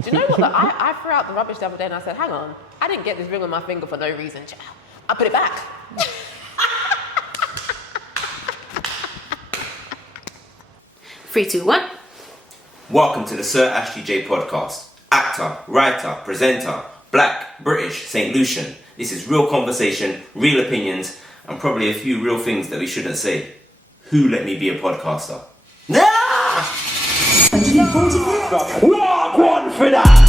Do you know what? I threw out the rubbish the other day and I said, hang on, I didn't get this ring on my finger for no reason. I put it back. 3, 2, 1. Welcome to the Sir Ashley J podcast. Actor, writer, presenter, black, British, St. Lucian. This is real conversation, real opinions, and probably a few real things that we shouldn't say. Who let me be a podcaster? Nah! Walk one for that!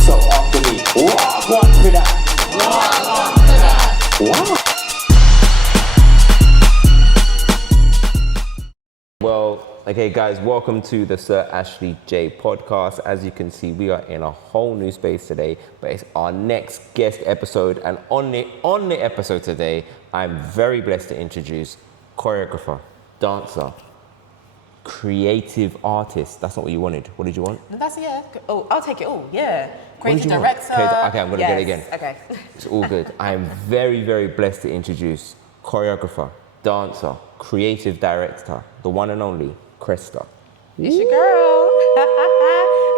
So after me, walk one for that! Walk one for that! Wow. Well, okay guys, welcome to the Sir Ashley J podcast. As you can see, we are in a whole new space today, but it's our next guest episode, and on the episode today, I'm very blessed to introduce choreographer, dancer, creative artist. That's not what you wanted. What did you want? That's, yeah. Oh, I'll take it all, yeah. Creative What did you director. want? Okay, I'm gonna get it again. Okay. It's all good. I am very, very blessed to introduce choreographer, dancer, creative director, the one and only Cresta. It's your girl.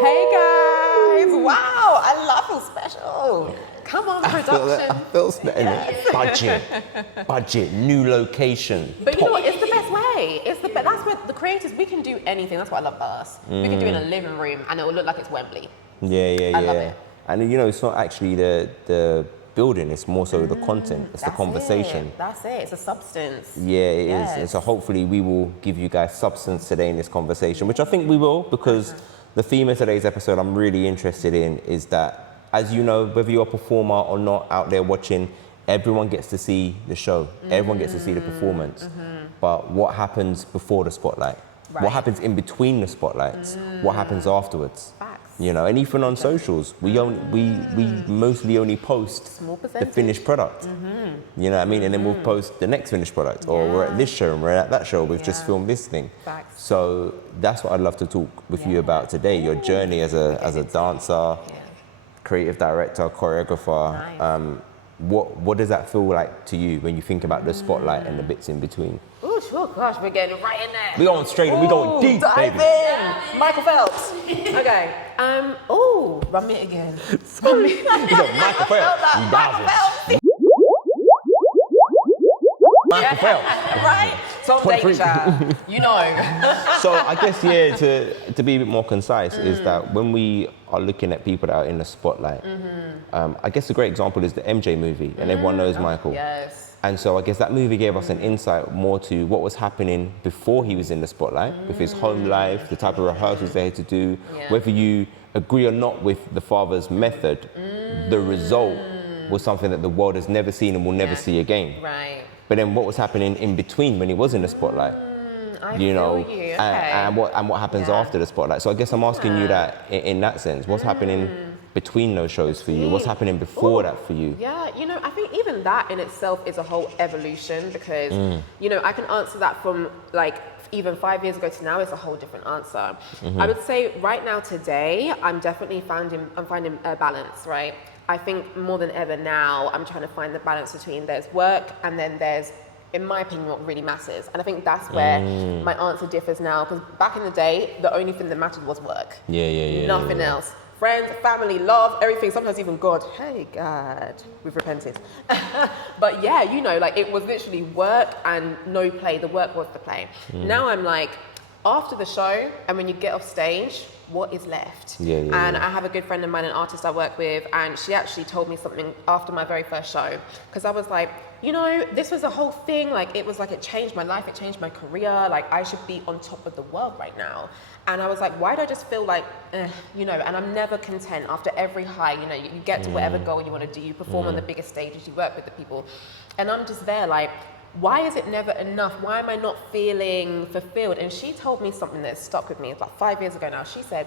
Hey guys. Wow, I feel special. Come on, production. I feel special. Yes. Budget, new location. But you know what? It's the best way. That's where the creators, we can do anything. That's what I love about us. We can do it in a living room and it will look like it's Wembley. Yeah. I love it. And you know, it's not actually the building, it's more so the content, it's the conversation. That's it, it's a substance. Yeah, it is. And so hopefully we will give you guys substance today in this conversation, which I think we will, because the theme of today's episode I'm really interested in is that, as you know, whether you're a performer or not out there watching, everyone gets to see the show, everyone gets to see the performance. But what happens before the spotlight? Right. What happens in between the spotlights? What happens afterwards? Facts. You know, and even on socials, we mostly only post the finished product. You know what I mean? And then we'll post the next finished product, or we're at this show and we're at that show, we've just filmed this thing. Facts. So that's what I'd love to talk with you about today, your journey as a dancer, creative director, choreographer. Nice. What does that feel like to you when you think about the spotlight and the bits in between? Oh gosh, we're getting right in there. We're going straight in, we're going deep, dive baby. in. Michael Phelps. Okay. Run me again. Run me. You got Michael Phelps. Michael Phelps. Michael Phelps. Right? Tom Danger. You know. So I guess, to be a bit more concise, is that when we are looking at people that are in the spotlight, I guess a great example is the MJ movie, and everyone knows Michael. Yes. And so I guess that movie gave us an insight more to what was happening before he was in the spotlight, with his home life, the type of rehearsals they had to do, whether you agree or not with the father's method, the result was something that the world has never seen and will never see again. Right. But then what was happening in between when he was in the spotlight? Okay. And what happens after the spotlight? So I guess I'm asking you that in that sense. What's happening between those shows for you? What's happening before that for you? Yeah, I think even that in itself is a whole evolution, because I can answer that from like even 5 years ago to now. It's a whole different answer. I would say right now today I'm definitely finding a balance, right? I think more than ever now I'm trying to find the balance between there's work and then there's, in my opinion, what really matters. And I think that's where my answer differs now, because back in the day the only thing that mattered was work. Nothing else. Friends, family, love, everything, sometimes even God. Hey, God, we've repented. But yeah, it was literally work and no play. The work was the play. Now I'm like, after the show and when you get off stage, what is left? And I have a good friend of mine, an artist I work with, and she actually told me something after my very first show, because I was like, this was a whole thing, it changed my life, it changed my career, I should be on top of the world right now. And I was like, why do I just feel like, and I'm never content after every high, you get to whatever goal you want to do, you perform on the biggest stages, you work with the people, and I'm just there like, why is it never enough? Why am I not feeling fulfilled? And she told me something that stuck with me. It's like 5 years ago now. She said,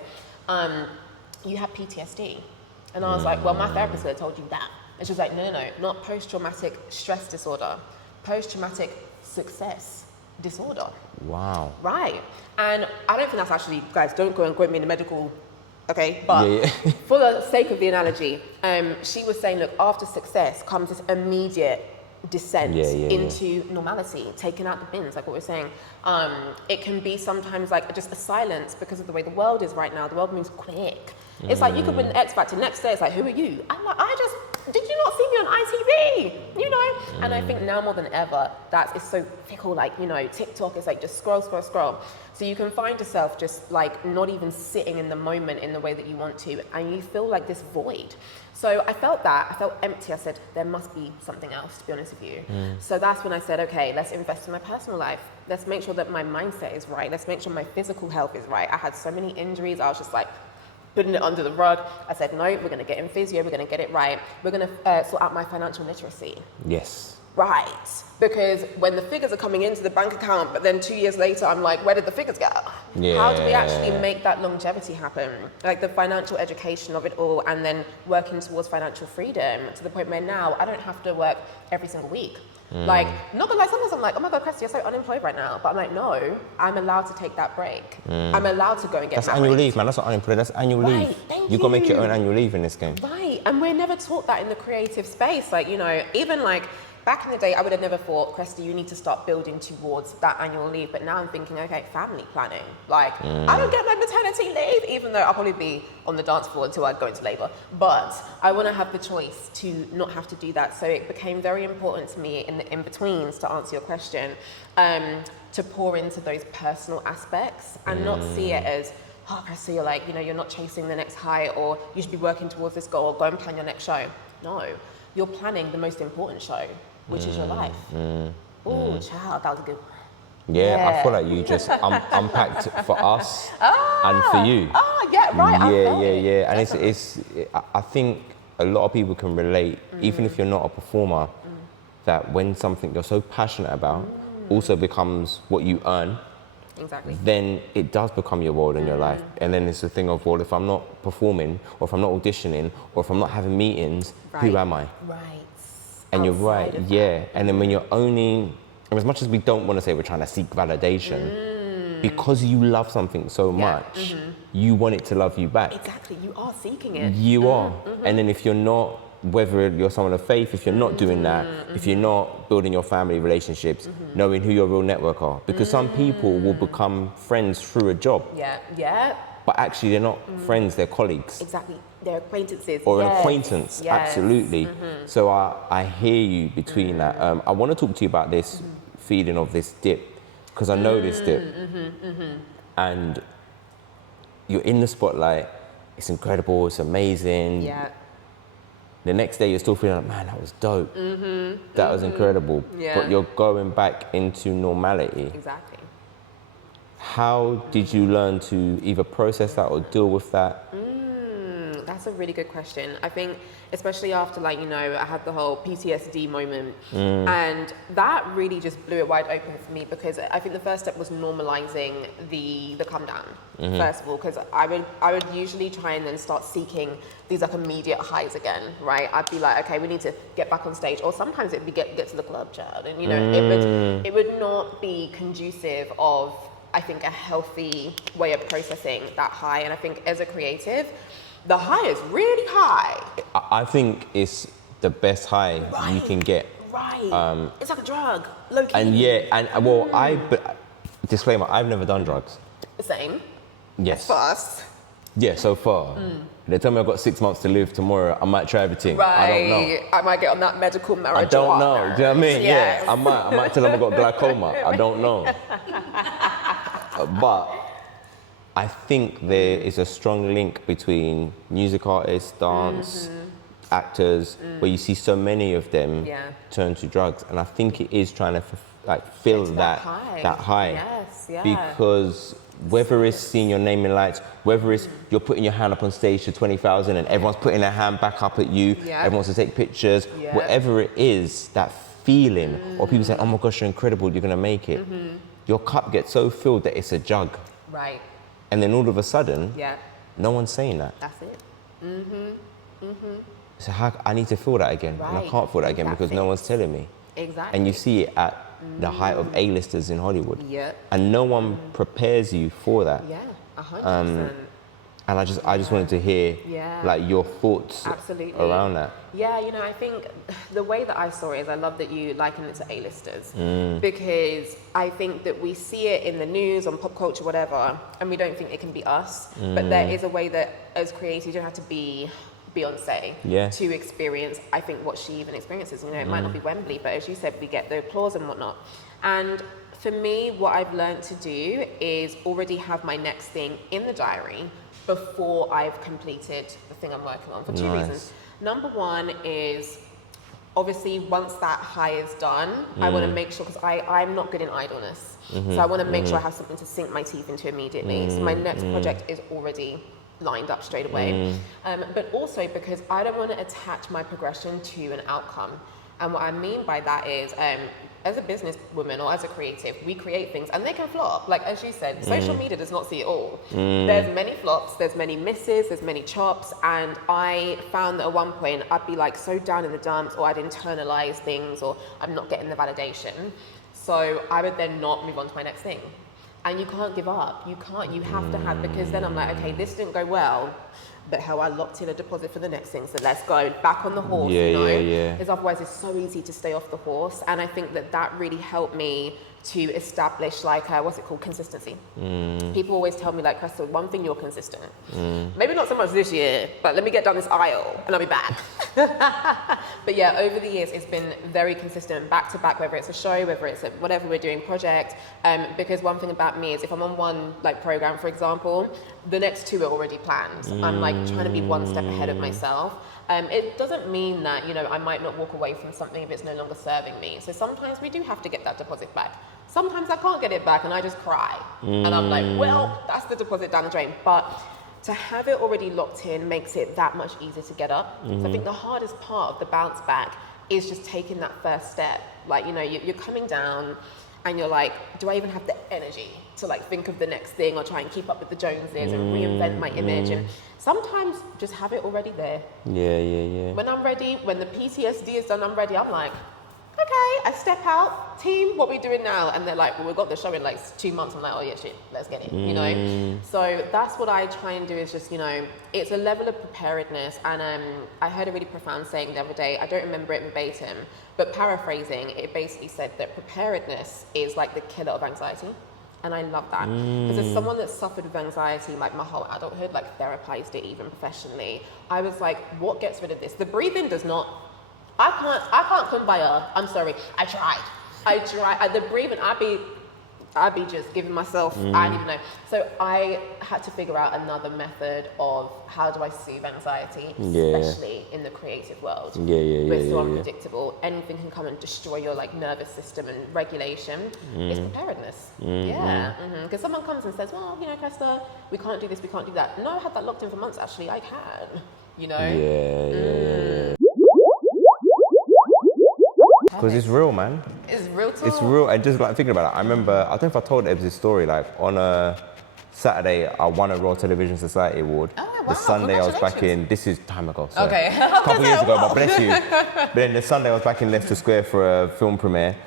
you have PTSD. And I was like, well, my therapist would have told you that. And she was like, no, not post-traumatic stress disorder, post-traumatic success disorder. Wow. Right. And I don't think that's actually, guys, don't go and quote me in the medical, okay? But for the sake of the analogy, she was saying, look, after success comes this immediate descent into normality, taking out the bins, like what we're saying. It can be sometimes like just a silence because of the way the world is right now. The world moves quick. It's like you could win the X Factor. Next day, it's like, who are you? I'm like, did you not see me on ITV? You know? And I think now more than ever, that is so fickle. Like, you know, TikTok is like just scroll. So you can find yourself just like not even sitting in the moment in the way that you want to, and you feel like this void. So I felt empty. I said, there must be something else, to be honest with you. So that's when I said, okay, let's invest in my personal life. Let's make sure that my mindset is right. Let's make sure my physical health is right. I had so many injuries. I was just like, putting it under the rug. I said, no, we're going to get in physio, we're going to get it right. We're going to sort out my financial literacy. Yes. Right. Because when the figures are coming into the bank account, but then 2 years later, I'm like, where did the figures go? Yeah. How do we actually make that longevity happen? Like the financial education of it all, and then working towards financial freedom to the point where now I don't have to work every single week. Like, not gonna lie, sometimes I'm like, oh my God, Cresta, you're so unemployed right now. But I'm like, no, I'm allowed to take that break. I'm allowed to go and get That's married. annual leave, man. That's not unemployed. That's annual leave. Thank You gotta make your own annual leave in this game. Right, and we're never taught that in the creative space. Like, you know, even like back in the day, I would have never thought, Cresta, you need to start building towards that annual leave. But now I'm thinking, okay, family planning. Like, I don't get my maternity leave, even though I'll probably be on the dance floor until I go into labor. But I want to have the choice to not have to do that. So it became very important to me in the in-betweens, to answer your question, to pour into those personal aspects and not see it as, oh, Cresta, you're like, you know, you're not chasing the next high, or you should be working towards this goal, go and plan your next show. No, you're planning the most important show, which is your life. Oh, child, that was a good one. Yeah, I feel like you just unpacked for us and for you. Oh, yeah, right. Yeah. And I think a lot of people can relate, even if you're not a performer, that when something you're so passionate about also becomes what you earn, exactly, then it does become your world in your life. And then it's the thing of, well, if I'm not performing, or if I'm not auditioning, or if I'm not having meetings, who am I? Right. And you're right, Outside of yeah. And then when you're owning, and as much as we don't want to say we're trying to seek validation, because you love something so much, you want it to love you back. Exactly, you are seeking it. You are. And then if you're not, whether you're someone of faith, if you're not doing that, if you're not building your family relationships, knowing who your real network are, because some people will become friends through a job. Yeah. But actually they're not friends, they're colleagues. Exactly, they're acquaintances. Or an acquaintance, Yes. absolutely. So I hear you between that. I want to talk to you about this feeling of this dip, because I know this dip. And you're in the spotlight, it's incredible, it's amazing. Yeah. The next day you're still feeling like, man, that was dope. That was incredible. Yeah. But you're going back into normality. Exactly. How did you learn to either process that or deal with that? That's a really good question. I think, especially after, like, you know, I had the whole PTSD moment, and that really just blew it wide open for me, because I think the first step was normalizing the come down, first of all, because I would usually try and then start seeking these like immediate highs again, right? I'd be like, okay, we need to get back on stage, or sometimes it'd be get to the club, child, and you know, it would not be conducive of, I think, a healthy way of processing that high. And I think as a creative, the high is really high. I think it's the best high you can get. Right. It's like a drug, low key. And disclaimer, I've never done drugs. Same. Yes. Fast. Yeah, so far. They tell me I've got 6 months to live tomorrow. I might try everything. Right. I don't know. I might get on that medical marijuana. I don't know. Do you know what I mean? Yes. Yeah. I might tell them I've got glaucoma. I don't know. But I think there is a strong link between music artists, dance, actors, where you see so many of them turn to drugs. And I think it is trying to fill that high. Yes, yeah. Because whether it's seeing your name in lights, whether it's you're putting your hand up on stage to 20,000 and everyone's putting their hand back up at you, everyone wants to take pictures, whatever it is, that feeling, or people say, oh my gosh, you're incredible, you're gonna make it. Your cup gets so filled that it's a jug. Right. And then all of a sudden, no one's saying that. That's it. So I need to feel that again, and I can't feel that again because no one's telling me. Exactly. And you see it at the height of A-listers in Hollywood. Yeah. And no one prepares you for that. Yeah, 100%. And I just wanted to hear like your thoughts around that. Yeah, you know, I think the way that I saw it is I love that you liken it to A-listers because I think that we see it in the news, on pop culture, whatever, and we don't think it can be us. But there is a way that as creators, you don't have to be Beyonce to experience, I think, what she even experiences. You know, it might not be Wembley, but as you said, we get the applause and whatnot. And for me, what I've learned to do is already have my next thing in the diary before I've completed the thing I'm working on for two reasons. Number one is obviously once that high is done, I want to make sure, because I'm not good in idleness. So I want to make sure I have something to sink my teeth into immediately. So my next project is already lined up straight away. But also because I don't want to attach my progression to an outcome. And what I mean by that is, as a businesswoman or as a creative, we create things and they can flop. Like, as you said, social media does not see it all. There's many flops, there's many misses, there's many chops. And I found that at one point I'd be like so down in the dumps, or I'd internalize things, or I'm not getting the validation. So I would then not move on to my next thing. And you can't give up. You can't. You have to have, because then I'm like, okay, this didn't go well, but how I locked in a deposit for the next thing, so let's go back on the horse, you know? Because otherwise it's so easy to stay off the horse. And I think that that really helped me to establish, like, what's it called, consistency. People always tell me, like, Cresta, one thing, you're consistent. Maybe not so much this year, but let me get down this aisle and I'll be back. But yeah, over the years, it's been very consistent, back to back, whether it's a show, whether it's a, whatever we're doing, project. Because one thing about me is if I'm on one like program, for example, the next two are already planned. I'm like trying to be one step ahead of myself. It doesn't mean that, you know, I might not walk away from something if it's no longer serving me. So sometimes we do have to get that deposit back. Sometimes I can't get it back and I just cry. And I'm like, well, that's the deposit down the drain. But to have it already locked in makes it that much easier to get up. So I think the hardest part of the bounce back is just taking that first step. Like, you know, you're coming down and you're like, do I even have the energy to like think of the next thing or try and keep up with the Joneses and reinvent my image? And sometimes just have it already there. When I'm ready, when the PTSD is done, I'm ready. I'm like, okay, I step out, team, what we doing now? And they're like, well, we've got the show in like 2 months. I'm like, oh yeah, shit, let's get it, you know? So that's what I try and do is just, you know, it's a level of preparedness. And I heard a really profound saying the other day, I don't remember it verbatim, but paraphrasing, it basically said that preparedness is like the killer of anxiety. And I love that. Because as someone that suffered with anxiety like my whole adulthood, like therapized it even professionally, I was like, what gets rid of this? The breathing does not. I can't kumbaya. I'm sorry. I tried. The breathing, I'd be just giving myself, I don't even know. So I had to figure out another method of how do I soothe anxiety, especially in the creative world. Where it's so unpredictable. Anything can come and destroy your like nervous system and regulation. It's preparedness. Because someone comes and says, well, you know, Cresta, we can't do this, we can't do that. No, I had that locked in for months, actually. I can, you know? Because it's real, man. It's real talk. It's real. And just like thinking about it, I remember, I don't know if I told Ebbs this story, like on a Saturday, I won a Royal Television Society Award. Oh, wow. The Sunday I was back in, this is time ago, sorry. Okay. A couple years ago, but bless you. But then the Sunday I was back in Leicester Square for a film premiere.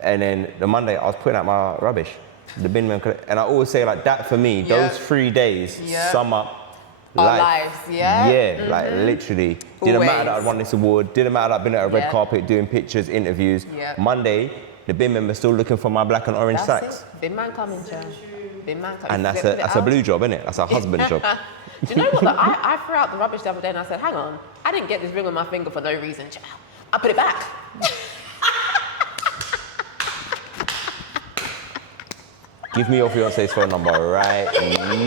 And then the Monday I was putting out my rubbish. The bin man, and I always say like that for me, those 3 days sum up our lives, like literally. Didn't matter that I'd won this award, didn't matter that I'd been at a red carpet doing pictures, interviews. Monday, the bin member's still looking for my black and orange sacks. Bin man coming, Joe. Bin man coming. And that's a blue job, isn't it? That's a husband job. Do you know what? I threw out the rubbish the other day and I said, hang on, I didn't get this ring on my finger for no reason. I put it back. Give me your fiance's phone number right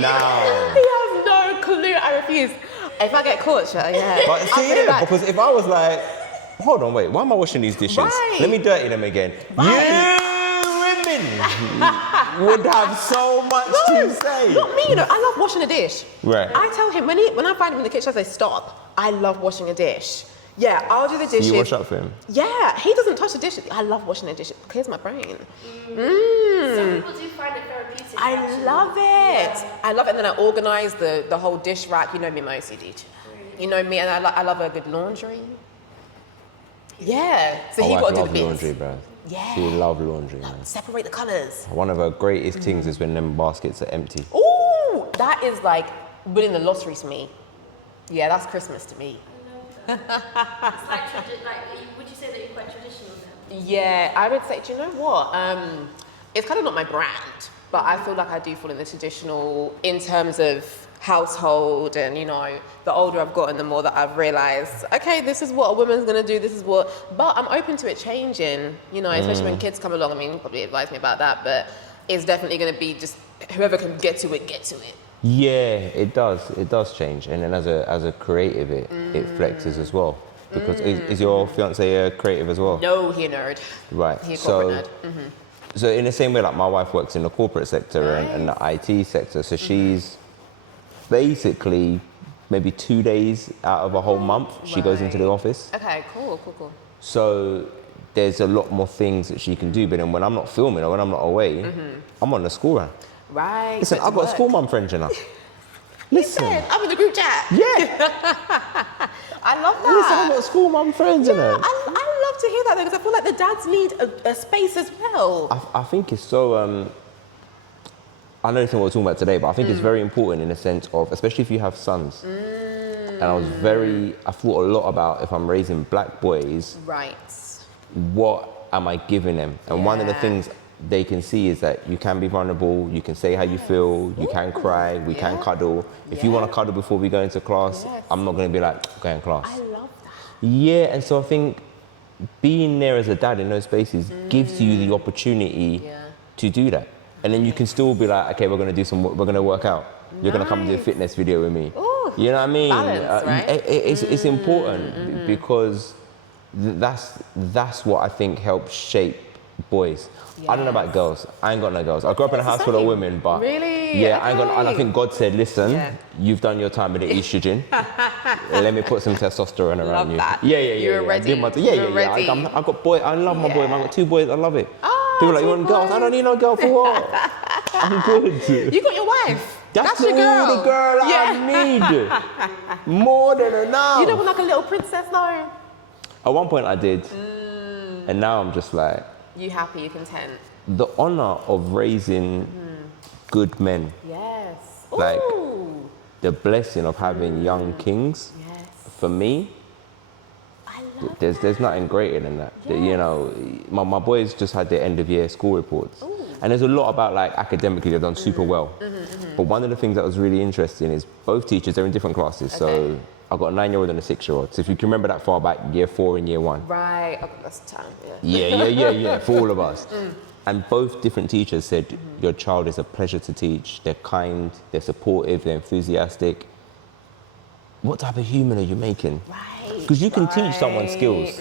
now. He has no clue. I refuse. If I get caught, But see, because if I was like, hold on, wait, why am I washing these dishes? Right. Let me dirty them again. Right. You women would have so much to say. Not me, you know, I love washing a dish. Right. I tell him, when I find him in the kitchen, I say, stop. I love washing a dish. Yeah, I'll do the dishes. You wash up for him? Yeah, he doesn't touch the dishes. I love washing the dishes. It clears my brain. Some people do find it therapeutic. I love it. Yeah. I love it. And then I organize the whole dish rack. You know me, my OCD. You know me, and I love a good laundry. Yeah. So he got to do the bits. Laundry, bro. Yeah. She love laundry, man. Separate the colours. One of her greatest things is when them baskets are empty. Ooh, that is like winning the lottery to me. Yeah, that's Christmas to me. It's would you say that you're quite traditional then? Yeah, I would say, do you know what? It's kind of not my brand, but I feel like I do fall in the traditional in terms of household, and you know, the older I've gotten, the more that I've realized, okay, this is what a woman's gonna do, this is what, but I'm open to it changing, you know, especially when kids come along. I mean, you probably advise me about that, but it's definitely gonna be just whoever can get to it, get to it. Yeah, it does change, and then as a creative, it flexes as well. Because is your fiance a creative as well? No, he a nerd. Right. He a corporate nerd. So in the same way, like my wife works in the corporate sector and the IT sector, so she's basically maybe 2 days out of a whole month she goes into the office. Okay, cool. So there's a lot more things that she can do, but then when I'm not filming or when I'm not away, I'm on the school run. Right. Listen, I've got a school mum friend, you know. Listen. I'm in the group chat. Yeah. I love that. Listen, I've got school mum friends, you know. I love to hear that though, because I feel like the dads need a space as well. I think it's so, I know it's not what we're talking about today, but I think it's very important in the sense of, especially if you have sons. And I thought a lot about, if I'm raising black boys, Right. what am I giving them? And one of the things they can see is that you can be vulnerable, you can say how you feel, you can cry, we can cuddle. If you want to cuddle before we go into class, I'm not going to be like, go in class. I love that. Yeah, and so I think being there as a dad in those spaces gives you the opportunity to do that. And then you can still be like, okay, we're going to work out. You're going to come do a fitness video with me. Ooh, you know what I mean? balance, right? It's important because that's what I think helps shape boys. I don't know about girls. I ain't got no girls. I grew up in a house full of women, but really, yeah, I ain't got. And I think God said, "Listen, you've done your time with the estrogen. Let me put some testosterone around you." That. Yeah. You're ready. Yeah. Ready. I got boy. I love my boy. I got 2 boys. I love it. Oh, people are like, you want girls? I don't need no girl for what? I'm good. You got your wife. That's the your girl. the girl I need. More than enough. You don't want like a little princess though. At one point I did, and now I'm just like. You happy? You content? The honor of raising good men. Yes. Like Ooh. the blessing of having young kings. Yes. For me, I love there's nothing greater than that. You know, my boys just had their end of year school reports. Ooh. And there's a lot about like academically they've done super well. But one of the things that was really interesting is both teachers, they're in different classes. So I've got a 9-year-old and a 6-year-old. So if you can remember that far back, year 4 and year 1. Right. Okay, that's time. Yeah, for all of us. And both different teachers said, your child is a pleasure to teach. They're kind, they're supportive, they're enthusiastic. What type of human are you making? Right. Because you can teach someone skills.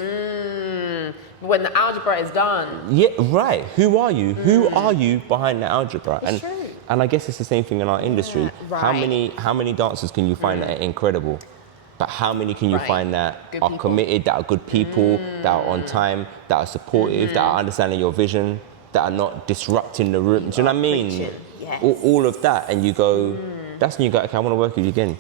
When the algebra is done. Yeah, right. Who are you? Who are you behind the algebra? It's true. And I guess it's the same thing in our industry. Right. How many dancers can you find that are incredible? But how many can you find that Good are people. committed, that are good people, that are on time, that are supportive, that are understanding your vision, that are not disrupting the room? Do you know what I mean? Preaching. Yes. All of that, and you go, that's when you go, okay, I want to work with you again.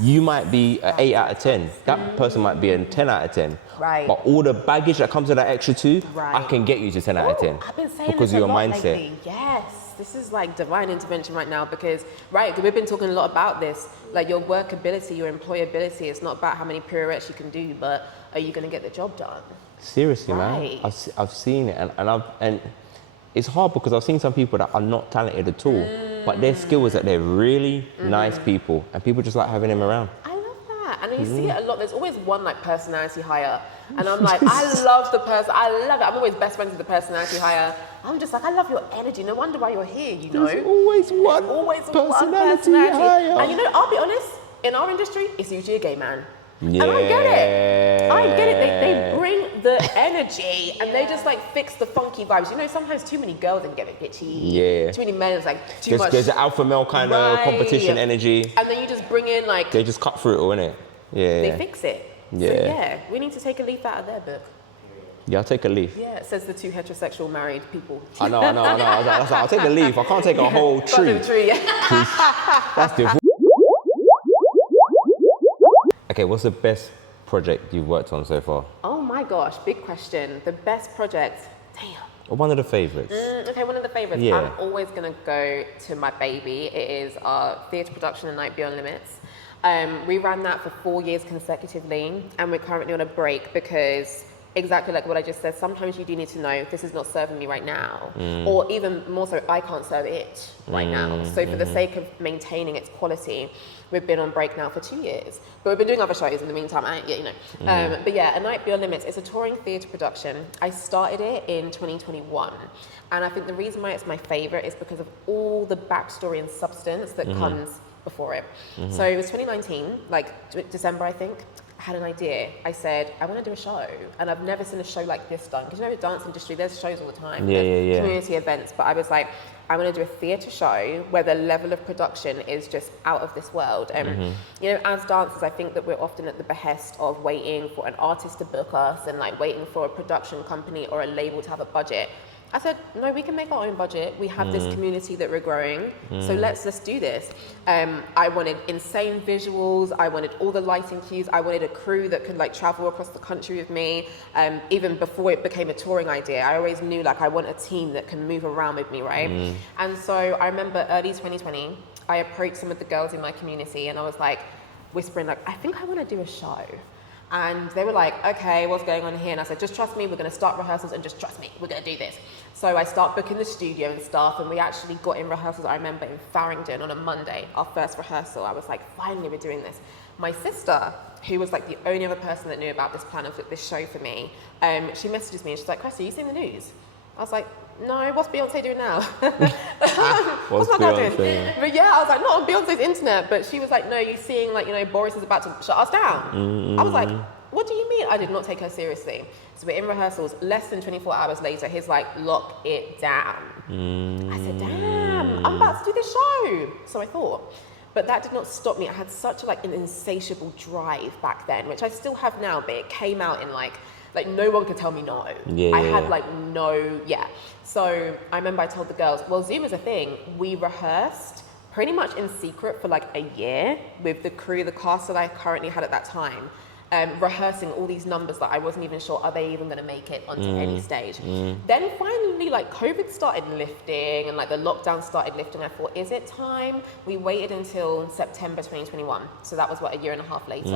You might be an 8 out of 10. That person might be a 10 out of 10. Right. But all the baggage that comes with that extra 2, I can get you to 10 out of 10. I've been saying because this of your a lot mindset. lately. Yes, this is like divine intervention right now because, we've been talking a lot about this, like your workability, your employability. It's not about how many pirouettes you can do, but are you going to get the job done? Seriously, Right. man. I've seen it, and it's hard because I've seen some people that are not talented at all, but their skill is that they're really nice people, and people just like having them around. I love that. And you see it a lot. There's always one like personality hire. And I'm like, I love the person. I love it. I'm always best friends with the personality hire. I'm just like, I love your energy. No wonder why you're here, you know? There's always one personality hire. And you know, I'll be honest, in our industry, it's usually a gay man. Yeah. And I get it. They bring the energy and they just like fix the funky vibes. You know, sometimes too many girls can get a bit bitchy. Yeah. Too many men, it's like too much. There's an alpha male kind of competition energy. And then you just bring in like... They just cut through it all, innit? Yeah. They fix it. Yeah. So yeah, we need to take a leaf out of their book. Yeah, I'll take a leaf. Yeah, it says the 2 heterosexual married people. I know. I was like, I'll take a leaf. I can't take a whole tree. That's different. Okay, what's the best project you've worked on so far? Oh my gosh, big question. The best project. Damn. Or one of the favourites? Okay, one of the favourites. Yeah. I'm always going to go to my baby. It is our theatre production, A Night Beyond Limits. We ran that for 4 years consecutively, and we're currently on a break because exactly like what I just said, sometimes you do need to know this is not serving me right now, or even more so, I can't serve it right now. So for the sake of maintaining its quality, we've been on break now for 2 years, but we've been doing other shows in the meantime. But yeah, A Night Beyond Limits is a touring theatre production. I started it in 2021, and I think the reason why it's my favourite is because of all the backstory and substance that comes before it. So it was 2019, like December, I think. I had an idea. I said, I want to do a show, and I've never seen a show like this done. Because you know, the dance industry, there's shows all the time, there's community events, but I was like, I want to do a theatre show where the level of production is just out of this world. And you know, as dancers, I think that we're often at the behest of waiting for an artist to book us and like waiting for a production company or a label to have a budget. I said, no, we can make our own budget. We have this community that we're growing, so let's do this. I wanted insane visuals. I wanted all the lighting cues. I wanted a crew that could like travel across the country with me. Even before it became a touring idea, I always knew like I want a team that can move around with me, right? And so I remember early 2020, I approached some of the girls in my community and I was like whispering like, I think I want to do a show. And they were like, okay, what's going on here? And I said, just trust me, we're going to start rehearsals and just trust me, we're going to do this. So I start booking the studio and stuff, and we actually got in rehearsals, I remember in Farringdon on a Monday, our first rehearsal. I was like, finally, we're doing this. My sister, who was like the only other person that knew about this plan of this show for me, she messages me and she's like, Cresta, you seen the news? I was like, no, what's Beyonce doing now? What's my dad doing? But yeah, I was like, not on Beyonce's internet. But she was like, no, you seeing like, you know, Boris is about to shut us down. I was like, what do you mean? I did not take her seriously. So we're in rehearsals. Less than 24 hours later, he's like, lock it down. I said, damn, I'm about to do this show. So I thought. But that did not stop me. I had such like an insatiable drive back then, which I still have now, but it came out in like no one could tell me no. I had like no. So I remember I told the girls, well, Zoom is a thing. We rehearsed pretty much in secret for like a year with the crew, the cast that I currently had at that time, rehearsing all these numbers that I wasn't even sure, are they even going to make it onto any stage? Then finally, like COVID started lifting and like the lockdown started lifting. I thought, is it time? We waited until September 2021. So that was what, a year and a half later.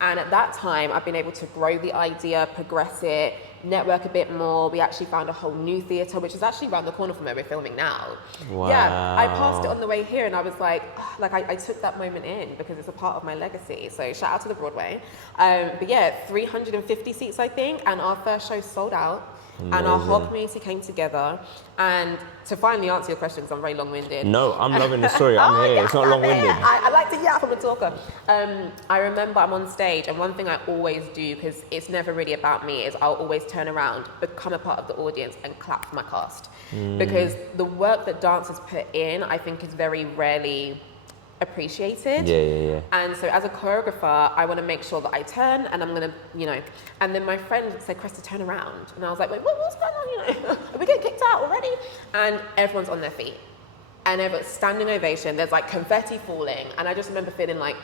And at that time, I've been able to grow the idea, progress it, network a bit more. We actually found a whole new theatre, which is actually around the corner from where we're filming now. Wow. Yeah, I passed it on the way here and I was like, I took that moment in because it's a part of my legacy. So shout out to the Broadway. But yeah, 350 seats, I think, and our first show sold out. Amazing. And our whole community came together. And to finally answer your questions, I'm very long-winded. No, I'm loving the story. I'm here. Yeah, it's not long-winded. I like to yap, I'm a talker. I remember I'm on stage, and one thing I always do, because it's never really about me, is I'll always turn around, become a part of the audience, and clap for my cast. Because the work that dancers put in, I think, is very rarely appreciated. And so as a choreographer, I want to make sure that I turn and I'm going to, you know, and then my friend said, Cresta, turn around. And I was like, wait, what's going on? You know, are we getting kicked out already? And everyone's on their feet. And everyone's standing ovation. There's like confetti falling. And I just remember feeling like,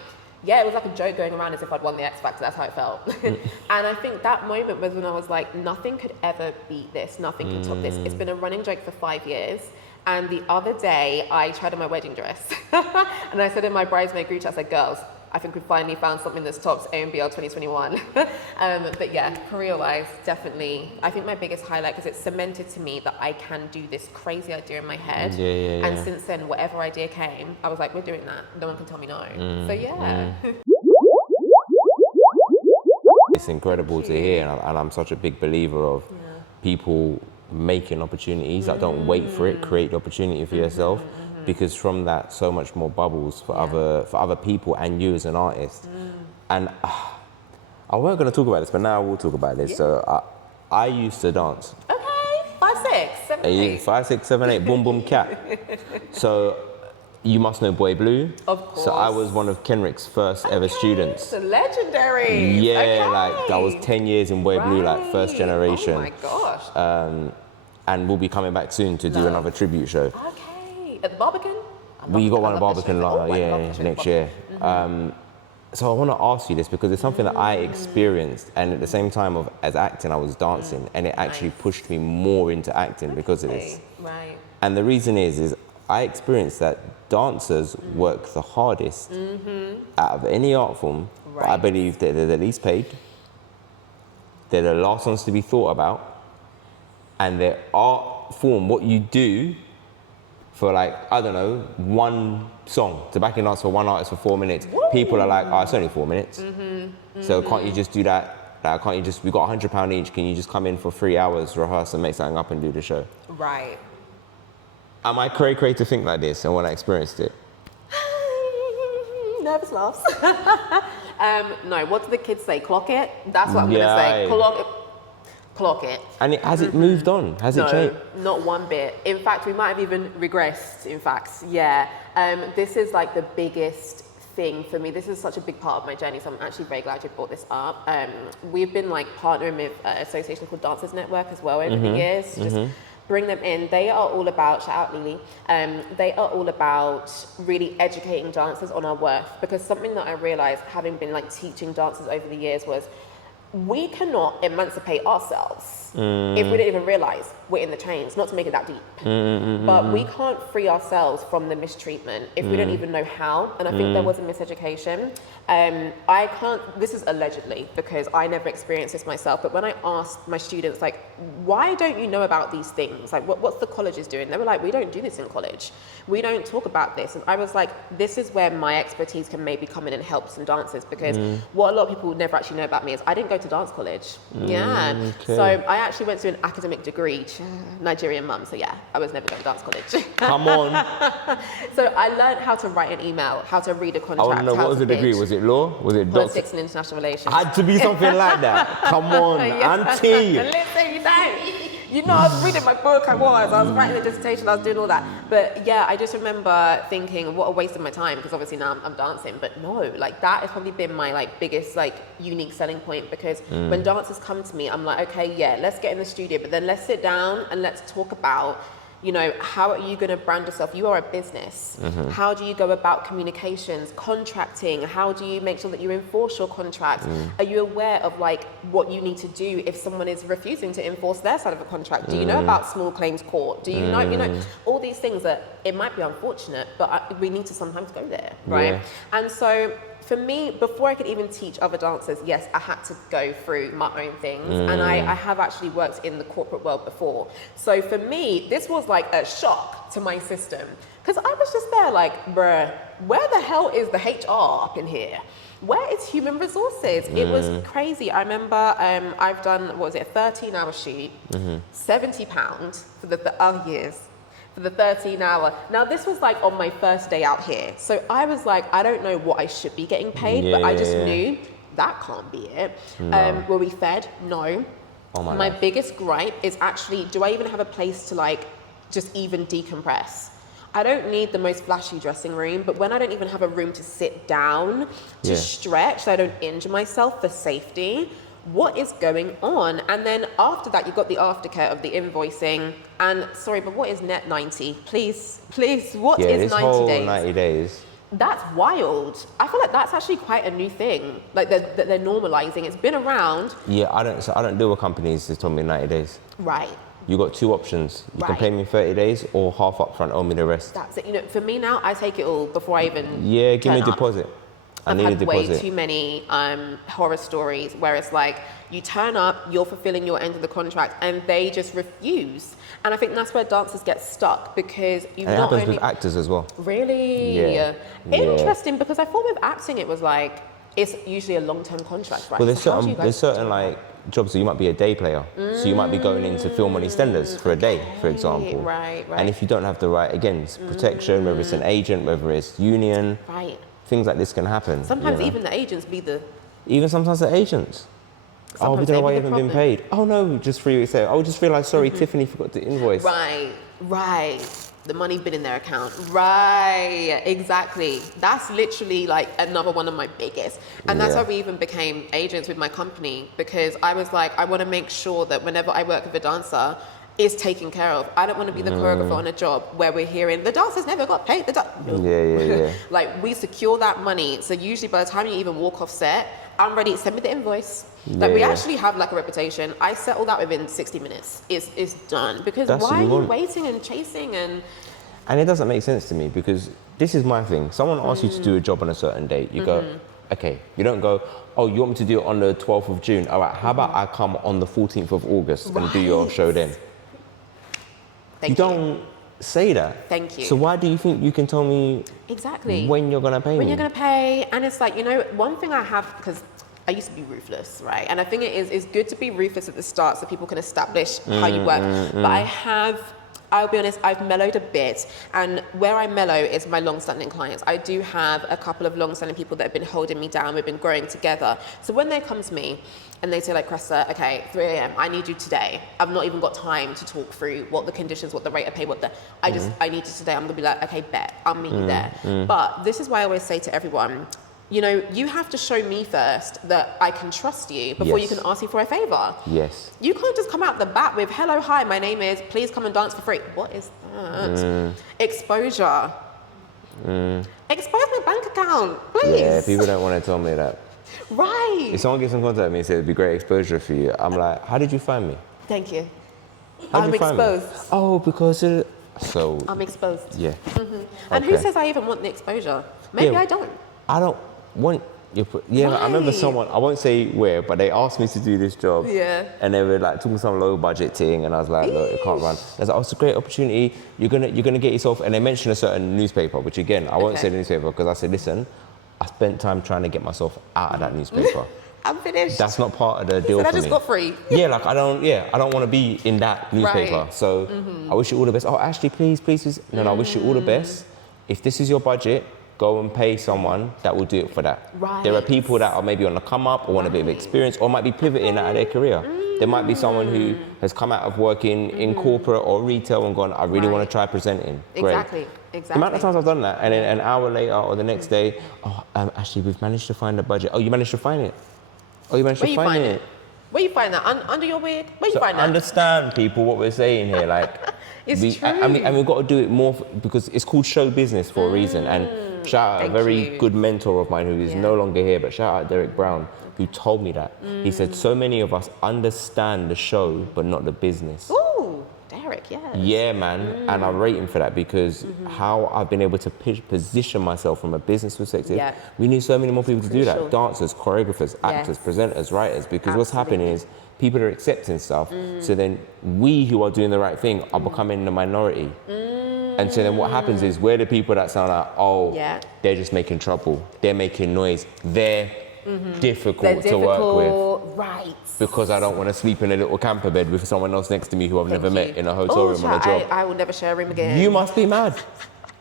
yeah, it was like a joke going around as if I'd won the X Factor. That's how it felt. And I think that moment was when I was like, nothing could ever beat this. Nothing can top this. It's been a running joke for 5 years. And the other day, I tried on my wedding dress. And I said in my bridesmaid group chat, I said, girls, I think we finally found something that's tops AMBL 2021. But yeah, career-wise, definitely. I think my biggest highlight, because it's cemented to me that I can do this crazy idea in my head. And since then, whatever idea came, I was like, we're doing that. No one can tell me no. So yeah. It's incredible to hear, and I'm such a big believer of people making opportunities. Like, don't wait for it, create the opportunity for yourself, because from that so much more bubbles for other people and you as an artist. And I weren't going to talk about this, but now we'll talk about this. So I used to dance. Okay, 5, 6, 7, 8. 5, 6, 7, 8, boom boom cat. So you must know Boy Blue. Of course. So I was one of Kenrick's first ever students. So legendary. Yeah, like I was 10 years in Boy Blue, like first generation. Oh my gosh. And we'll be coming back soon to do another tribute show. Okay. At the Barbican? We got one at Barbican next year. So I want to ask you this because it's something that I experienced, and at the same time as acting, I was dancing, and it actually pushed me more into acting because of this. Right. And the reason is I experienced that dancers work the hardest out of any art form, but I believe that they're the least paid, they're the last ones to be thought about, and their art form, what you do for like, I don't know, one song, to back in dance for one artist for 4 minutes, people are like, oh, it's only 4 minutes. So can't you just do that? Like, can't you just, we got £100 each, can you just come in for 3 hours, rehearse and make something up and do the show? Right. Am I cray to think like this and when I experienced it? Nervous laughs. No, what do the kids say? Clock it? That's what I'm going to say. Clock it. Clock it. And has it moved on? Has it changed? No, not one bit. In fact, we might have even regressed, in fact. Yeah. This is like the biggest thing for me. This is such a big part of my journey, so I'm actually very glad you brought this up. We've been like partnering with an association called Dancers Network as well over the years. Just bring them in. They are all about, shout out Lily, they are all about really educating dancers on our worth, because something that I realized having been like teaching dancers over the years was we cannot emancipate ourselves if we don't even realize we're in the chains, not to make it that deep. But we can't free ourselves from the mistreatment if we don't even know how. And I think there was a miseducation. I can't, this is allegedly, because I never experienced this myself, but when I asked my students, like, why don't you know about these things? Like, what's the colleges doing? They were like, we don't do this in college. We don't talk about this. And I was like, this is where my expertise can maybe come in and help some dancers, because what a lot of people never actually know about me is I didn't go to dance college. Okay. So I actually went to an academic degree, Nigerian mum, so yeah, I was never going to dance college. Come on. So I learned how to write an email, how to read a contract. I want to know, what was the degree? Was it law? Was it politics and international relations? Had to be something like that. Come on, auntie. Listen, you know, I was reading my book, I was writing a dissertation, I was doing all that. But yeah, I just remember thinking, what a waste of my time, because obviously now I'm dancing. But no, like that has probably been my like biggest like unique selling point, because when dancers come to me, I'm like, okay, yeah, let's get in the studio, but then let's sit down and let's talk about, you know, how are you going to brand yourself? You are a business. How do you go about communications, contracting? How do you make sure that you enforce your contracts? Are you aware of like what you need to do if someone is refusing to enforce their side of a contract? Do you know about small claims court? Do you know, all these things that it might be unfortunate, but we need to sometimes go there, right? Yeah. And so for me, before I could even teach other dancers, yes, I had to go through my own things. And I have actually worked in the corporate world before. So for me, this was like a shock to my system. Because I was just there like, bruh, where the hell is the HR up in here? Where is human resources? It was crazy. I remember I've done, what was it, a 13-hour shoot, £70 for the years. For the 13-hour. Now, this was like on my first day out here. So I was like, I don't know what I should be getting paid, but I just knew that can't be it. No. Were we fed? No. Oh my biggest gripe is actually, do I even have a place to like, just even decompress? I don't need the most flashy dressing room, but when I don't even have a room to sit down, to stretch, so I don't injure myself for safety, what is going on? And then after that, you've got the aftercare of the invoicing. And sorry, but what is net 90? Please, what is 90 days? 90 days. That's wild. I feel like that's actually quite a new thing. Like they're normalizing. It's been around. Yeah, I don't deal with companies that told me 90 days. Right. You got two options. You can pay me 30 days or half up front, owe me the rest. That's it. You know, for me now, I take it all before I even give me a deposit. I've had way too many horror stories where it's like, you turn up, you're fulfilling your end of the contract, and they just refuse. And I think that's where dancers get stuck, because you've not only... It happens with actors as well. Really? Yeah. Interesting, because I thought with acting it was like, it's usually a long-term contract, right? Well, there's certain like jobs that you might be a day player. So you might be going in to film on EastEnders for a day, for example. Right. And if you don't have the right, again, it's protection, whether it's an agent, whether it's union. Right. Things like this can happen. Sometimes even the agents be the... Even sometimes the agents. We don't know why you haven't been paid. Oh no, just 3 weeks ago. Just realised, sorry, Tiffany forgot to invoice. Right. The money been in their account. Right, exactly. That's literally like another one of my biggest. And that's how we even became agents with my company, because I was like, I want to make sure that whenever I work with a dancer, is taken care of. I don't want to be the choreographer on a job where we're hearing the dancers never got paid. No. Yeah. Like, we secure that money. So usually by the time you even walk off set, I'm ready. Send me the invoice. Like, we actually have like a reputation. I settle that within 60 minutes. It's done. Because why are you waiting and chasing and it doesn't make sense to me, because this is my thing. Someone asks you to do a job on a certain date. You go, okay. You don't go, oh, you want me to do it on the 12th of June? All right, how about I come on the 14th of August and do your show then? You don't say that. Thank you. So why do you think you can tell me exactly when you're gonna pay me? When you're gonna pay, and it's like, you know, one thing I have, because I used to be ruthless, right? And I think it's good to be ruthless at the start so people can establish how you work. But I'll be honest, I've mellowed a bit, and where I mellow is my long-standing clients. I do have a couple of long-standing people that have been holding me down. We've been growing together. So when they come to me and they say, like, Cresta, okay, 3 a.m., I need you today. I've not even got time to talk through what the conditions, what the rate of pay, I need you today. I'm gonna be like, okay, bet, I'll meet you there. But this is why I always say to everyone, you know, you have to show me first that I can trust you before you can ask me for a favor. Yes. You can't just come out the bat with, hello, hi, my name is, please come and dance for free. What is that? Exposure. Expose my bank account, please. Yeah, people don't want to tell me that. Right. If someone gets in contact with me and says it'd be great exposure for you, I'm like, how did you find me? Thank you. I'm exposed. Oh, because so. I'm exposed. Yeah. And who says I even want the exposure? Maybe I don't. I don't want your. Yeah, I remember someone. I won't say where, but they asked me to do this job. Yeah. And they were like talking some low budget thing, and I was like, look, it can't run. I was like, oh, it's a great opportunity. You're gonna get yourself. And they mentioned a certain newspaper, which again, I won't say the newspaper because I said, listen, I spent time trying to get myself out of that newspaper. I'm finished. That's not part of the deal for me. I just got free. Yeah, like I don't want to be in that newspaper. Right. So I wish you all the best. Oh, Ashley, please. No, I wish you all the best. If this is your budget, go and pay someone that will do it for that. Right. There are people that are maybe on the come up or want a bit of experience or might be pivoting out of their career. There might be someone who has come out of working in corporate or retail and gone, I really want to try presenting. Great. Exactly. The amount of times I've done that, and then an hour later or the next day, Ashley, we've managed to find the budget. Oh, you managed to find it? Oh, you managed to find it? Where you find that? Under your wig? Where you find that? Understand, people, what we're saying here. Like, it's true. And we've got to do it more because it's called show business for a reason. And shout out a very good mentor of mine who is no longer here, but shout out Derek Brown, who told me that. He said, so many of us understand the show, but not the business. Ooh, Derek, yes. Yeah, man. And I rate him for that because how I've been able to position myself from a business perspective. Yeah. We need so many more people to do that. Dancers, choreographers, actors, presenters, writers, because what's happening is people are accepting stuff. So then we who are doing the right thing are becoming the minority. And so then what happens is we're the people that sound like, they're just making trouble. They're making noise. They're difficult to work with. Right. Because I don't want to sleep in a little camper bed with someone else next to me who I've never met in a hotel room on a job. I will never share a room again. You must be mad.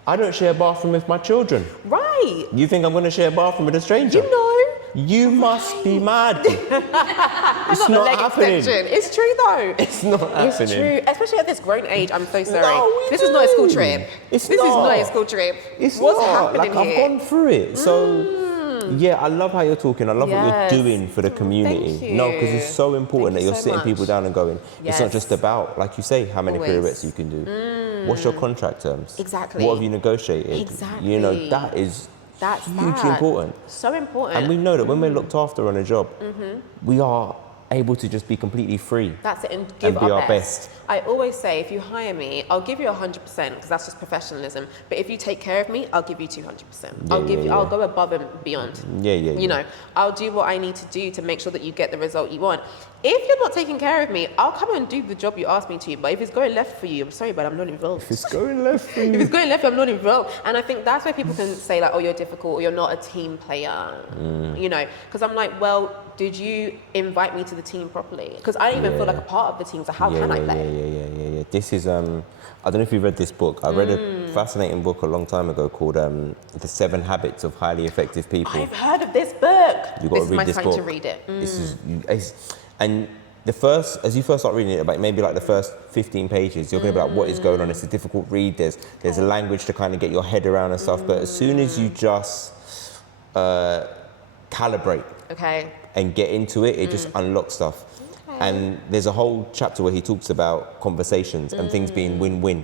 I don't share a bathroom with my children. Right. You think I'm going to share a bathroom with a stranger? You know. You must be mad. It's not happening. It's true though. It's not happening. It's true, especially at this grown age. I'm so sorry. No, this is not a school trip. This is not a school trip. It's What's not. happening Like, here? I've gone through it. So, yeah, I love how you're talking. I love what you're doing for the community. Thank you. No, because it's so important that you're sitting people down and going, it's not just about, like you say, how many pirouettes you can do. What's your contract terms? Exactly. What have you negotiated? Exactly. You know, that's hugely important. So important. And we know that when we're looked after on a job, we are able to just be completely free. That's it, and give be our best. I always say, if you hire me, I'll give you 100% because that's just professionalism. But if you take care of me, I'll give you 200%. I'll go above and beyond. You know, I'll do what I need to do to make sure that you get the result you want. If you're not taking care of me, I'll come and do the job you asked me to. But if it's going left for you, I'm sorry, but I'm not involved. If it's going left for you. If it's going left, I'm not involved. And I think that's where people can say like, oh, you're difficult, or you're not a team player. You know, because I'm like, well, did you invite me to the team properly? Because I don't even feel like a part of the team, so how can I play? Yeah. This is, I don't know if you read this book. I read a fascinating book a long time ago called The 7 Habits of Highly Effective People. I've heard of this book. You've got to read this book. This is my time to read it. And as you first start reading it, about maybe like the first 15 pages, you're going to be like, what is going on? It's a difficult read. There's a language to kind of get your head around and stuff. But as soon as you just calibrate and get into it, it just unlocks stuff. And there's a whole chapter where he talks about conversations and things being win-win.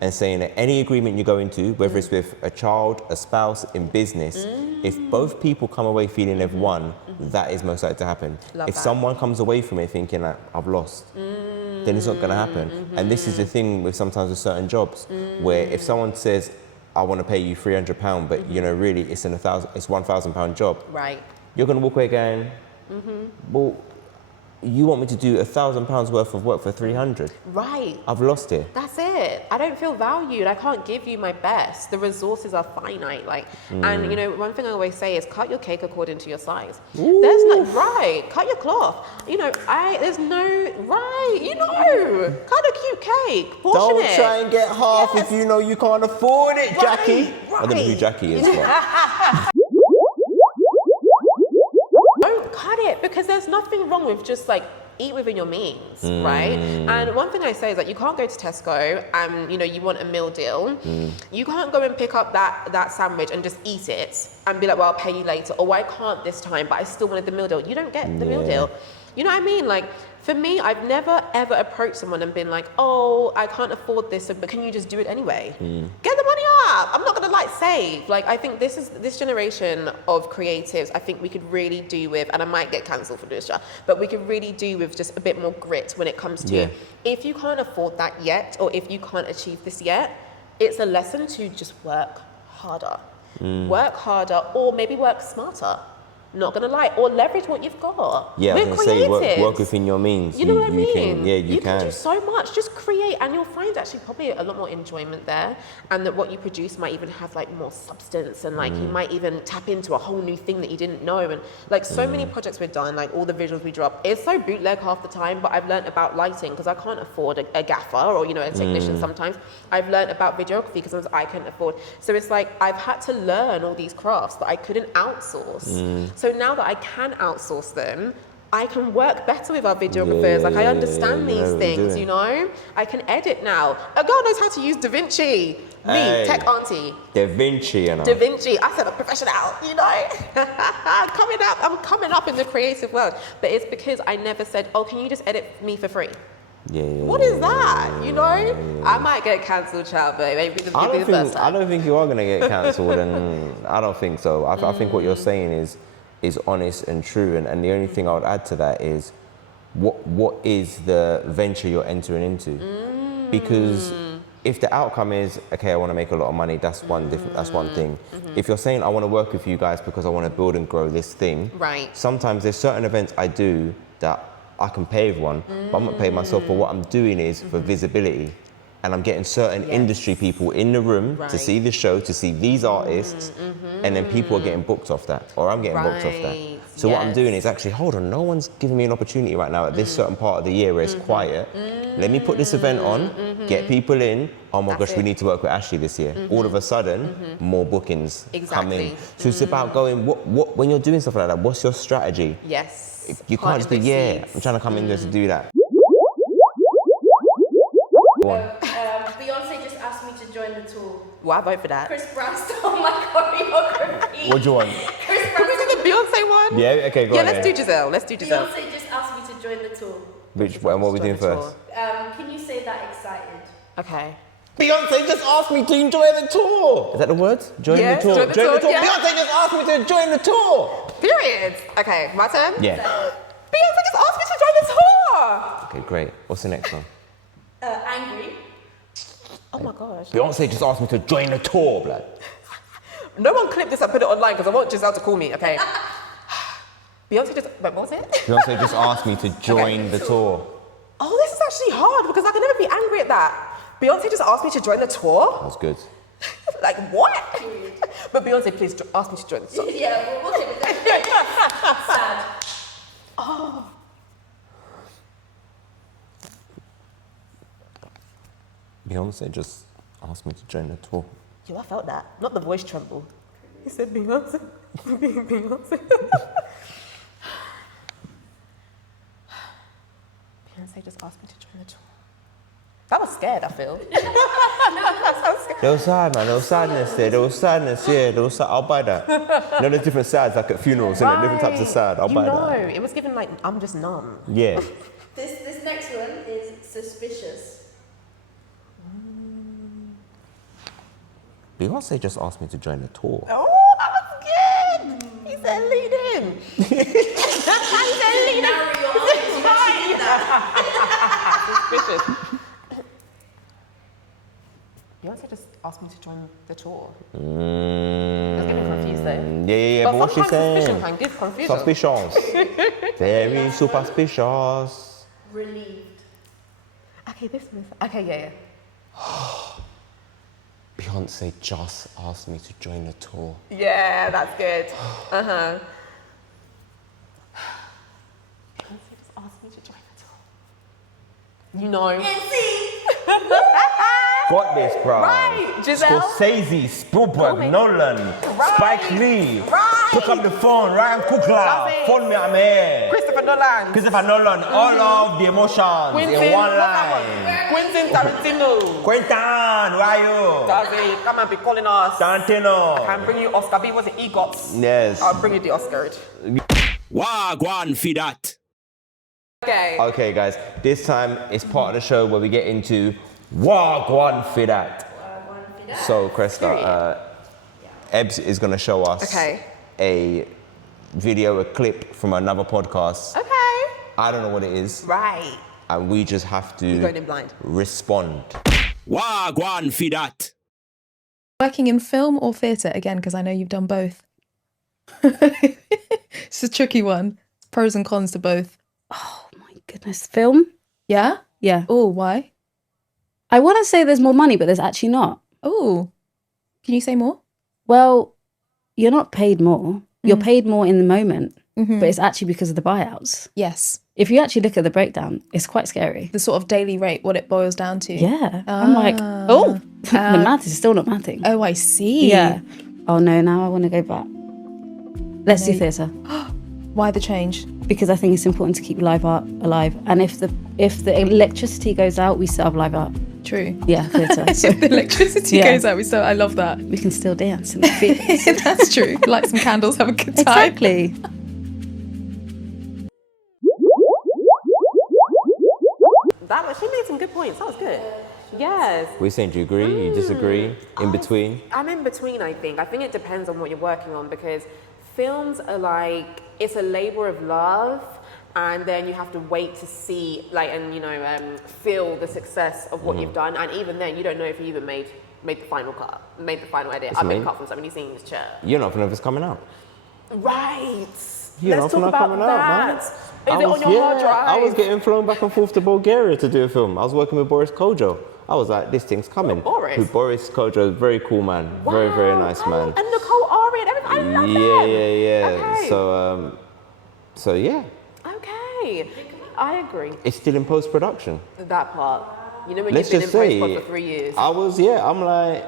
And saying that any agreement you go into, whether it's with a child, a spouse, in business, if both people come away feeling they've won, that is most likely to happen. If someone comes away from it thinking that I've lost, then it's not going to happen. And this is the thing with sometimes with certain jobs, where if someone says, I want to pay you £300, but you know, really it's £1,000 job. Right. You're going to walk away going, well, you want me to do £1,000 worth of work for 300? Right. I've lost it. That's it. I don't feel valued. I can't give you my best. The resources are finite. Like, and you know, one thing I always say is cut your cake according to your size. There's no right. Cut your cloth. You know, there's no right. You know, cut a cute cake. Portion Don't it. try and get half if you know you can't afford it, Jackie. Right. I don't know who Jackie is. But. Don't cut it, because there's nothing wrong with just like eat within your means, right? And one thing I say is that you can't go to Tesco and you know you want a meal deal. You can't go and pick up that sandwich and just eat it and be like, well, I'll pay you later, or I can't this time, but I still wanted the meal deal. You don't get the meal deal. You know what I mean? Like, for me, I've never ever approached someone and been like, oh, I can't afford this, but can you just do it anyway? Get the money up. I'm not gonna like save. Like, I think this generation of creatives, I think we could really do with, and I might get cancelled for this, but we could really do with just a bit more grit when it comes to, if you can't afford that yet, or if you can't achieve this yet, it's a lesson to just work harder. Work harder, or maybe work smarter. Not gonna lie, or leverage what you've got. Yeah, We're I was gonna say work within your means. You know what I mean? You can do so much. Just create, and you'll find actually probably a lot more enjoyment there, and that what you produce might even have like more substance, and like you might even tap into a whole new thing that you didn't know. And like so many projects we've done, like all the visuals we drop, it's so bootleg half the time. But I've learned about lighting because I can't afford a gaffer or you know a technician sometimes. I've learned about videography because I couldn't afford. So it's like I've had to learn all these crafts that I couldn't outsource. So now that I can outsource them, I can work better with our videographers. Like I understand these things, you know? I can edit now. A girl knows how to use Da Vinci. Me, tech auntie. Da Vinci, you know. Da Vinci. I said a professional, you know? I'm coming up in the creative world. But it's because I never said, oh, can you just edit me for free? What is that? You know? I might get cancelled, child, but maybe this will be the first time. I don't think you are going to get cancelled, and I don't think so. I think what you're saying is honest and true, and the only thing I would add to that is what is the venture you're entering into? Because if the outcome is, okay, I want to make a lot of money, that's one thing. If you're saying I want to work with you guys because I want to build and grow this thing, right? Sometimes there's certain events I do that I can pay everyone, but I'm not paying myself. But what I'm doing is for visibility. And I'm getting certain industry people in the room to see the show, to see these artists, and then people are getting booked off that, or I'm getting booked off that. So what I'm doing is actually, hold on, no one's giving me an opportunity right now at this certain part of the year where it's quiet. Let me put this event on, get people in. Oh my gosh, we need to work with Ashley this year. All of a sudden, more bookings come in. So it's about going, what when you're doing stuff like that, what's your strategy? Yes. You can't just be, I'm trying to come in there to do that. Beyonce just asked me to join the tour. Well, I vote for that. Chris Brown stole my choreography. What do you want? Chris Can we do the Beyonce one? Yeah, okay, go on. Let's do Giselle. Beyonce just asked me to join the tour. What are we doing first? Can you say that excited? Okay. Beyonce just asked me to enjoy the tour. Is that the word? Join the tour. Join the tour. Yeah. Beyonce just asked me to join the tour. Period. Okay, my turn? Yeah. Beyonce just asked me to join the tour. Okay, great. What's the next one? Angry. Oh my gosh. Beyonce just asked me to join the tour, blood. No one clip this and put it online because I want Giselle to call me, okay? Beyonce just, wait, what was it? Beyonce just asked me to join the tour. Oh, this is actually hard because I can never be angry at that. Beyonce just asked me to join the tour? That's good. Like, what? But Beyonce, please ask me to join the tour. Yeah, we'll take it. Sad. Oh. Beyonce just asked me to join the tour. Yo, I felt that. Not the voice tremble. He said Beyonce. Beyonce. Beyonce just asked me to join the tour. That was scared, I feel. There was sad, man. There was sadness there. There was sadness, yeah. There was I'll buy that. You know, there's different sides, like at funerals, isn't it? Different types of sad. I'll buy that. It was given like, I'm just numb. Yeah. This next one is suspicious. Beyonce just asked me to join the tour. Oh, that was good. He said lead in. He said lead in. Narrow your eyes, you actually did that. Suspicious. Beyonce just asked me to join the tour. I was getting confused though. Yeah. But what's she saying? Suspicion can give confusion. Suspicious. Very suspicious. Relieved. Okay, this was. Okay, yeah. Beyonce just asked me to join the tour. Yeah, that's good. Beyonce just asked me to join the tour. You know. Got this, bro. Right, Giselle. Scorsese, Spielberg, Nolan, Right. Spike Lee. Right. Pick up the phone, Ryan Coogler. That's it. Phone me, I'm here. Christopher Nolan. All of the emotions in one line. Quentin Tarantino. Quentin, where are you? That's it. Come and be calling us. Tarantino. Can bring you Oscar. Was it EGOTs? Yes. I'll bring you the Oscar. Wagwan for that. Okay. Okay, guys. This time it's part of the show where we get into Wagwan for that. So, Cresta, Ebbs is going to show us a video, a clip from another podcast. Okay. I don't know what it is. Right. And we just have to You're going in blind. respond. Wagwan for that. Working in film or theatre again, because I know you've done both. It's a tricky one. Pros and cons to both. Oh my goodness. Film? Yeah? Yeah. Oh, why? I want to say there's more money, but there's actually not. Oh, can you say more? Well, you're not paid more. You're paid more in the moment, but it's actually because of the buyouts. Yes. If you actually look at the breakdown, it's quite scary. The sort of daily rate, what it boils down to. Yeah. I'm like, the math is still not mathing. Oh, I see. Yeah. Oh no, now I want to go back. Let's do theatre. Why the change? Because I think it's important to keep live art alive. And if the electricity goes out, we still have live art. True. Yeah, theatre. So If the electricity goes out, I love that. we can still dance in the theatre. That's true. Light some candles, have a good time. Exactly. She made some good points. That was good. Yes. We're saying, do you agree? You disagree? In between? I'm in between, I think. I think it depends on what you're working on because films are like, it's a labor of love and then you have to wait to see, like, and, you know, feel the success of what you've done. And even then, you don't know if you even made the final cut, made the final edit. I've been cut from so many scenes, You're not know if it's coming out. Right. You're Let's not talk about coming that. out, man. Is it on your hard drive? I was getting flown back and forth to Bulgaria to do a film. I was working with Boris Kojo. I was like, this thing's coming. Boris? Boris Kojo, very cool man. Wow. Very, very nice man. And Nicole Ari and everything. I love them. Yeah. Okay. So yeah. Okay. I agree. It's still in post-production. That part. You know when Let's you've been just in say, post-prod for 3 years. I'm like,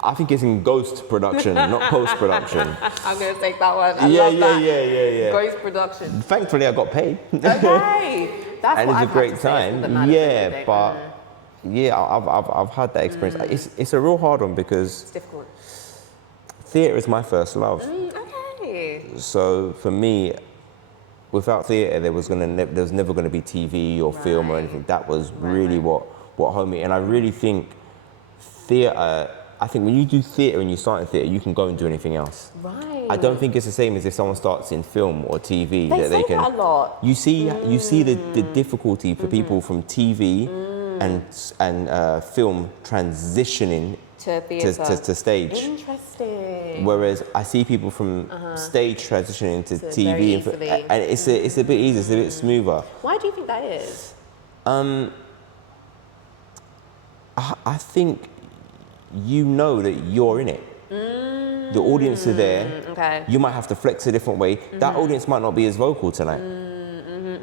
I think it's in ghost production, not post-production. I'm going to take that one. I Yeah. love that. Ghost production. Thankfully, I got paid. Okay. That's And what it's I've a great had to say time. since the man Yeah, day. but yeah, I've had that experience. It's a real hard one because It's difficult. theatre is my first love. Okay. So for me, without theatre, there was never going to be TV or film or anything. That was really what held me. And I really think theatre. I think when you do theatre and you start in theatre, you can go and do anything else. Right. I don't think it's the same as if someone starts in film or TV They that they say can. that a lot. You see the difficulty for people from TV and film transitioning To theatre. to stage. Interesting. Whereas I see people from stage transitioning to So very TV, easily. and it's a bit easier, it's a bit smoother. Why do you think that is? I think you know that you're in it. The audience are there. Okay. You might have to flex a different way. That audience might not be as vocal tonight.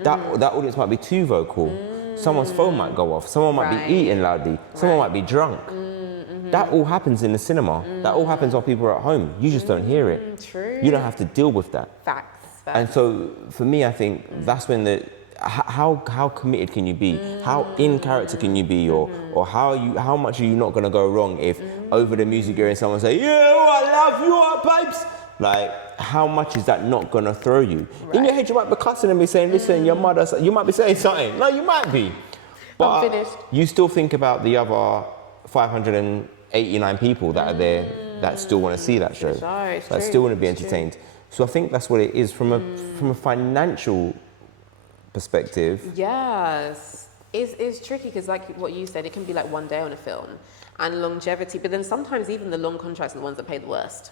That audience might be too vocal. Someone's phone might go off. Someone might Right. be eating loudly. Someone might be drunk. That all happens in the cinema. That all happens while people are at home. You just don't hear it. True. You don't have to deal with that. Facts. And so for me, I think that's when how committed can you be? How in character can you be? Or how much are you not gonna go wrong if over the music you're in someone say, yeah, I love you, pipes. Like, how much is that not gonna throw you? Right. In your head, you might be cussing and be saying, listen, your mother, you might be saying something. No, you might be. But you still think about the other 589 people that are there that still want to see that show. That still want to be entertained. So I think that's what it is from a financial perspective. Yes. It's tricky because, like what you said, it can be like one day on a film and longevity, but then sometimes even the long contracts are the ones that pay the worst.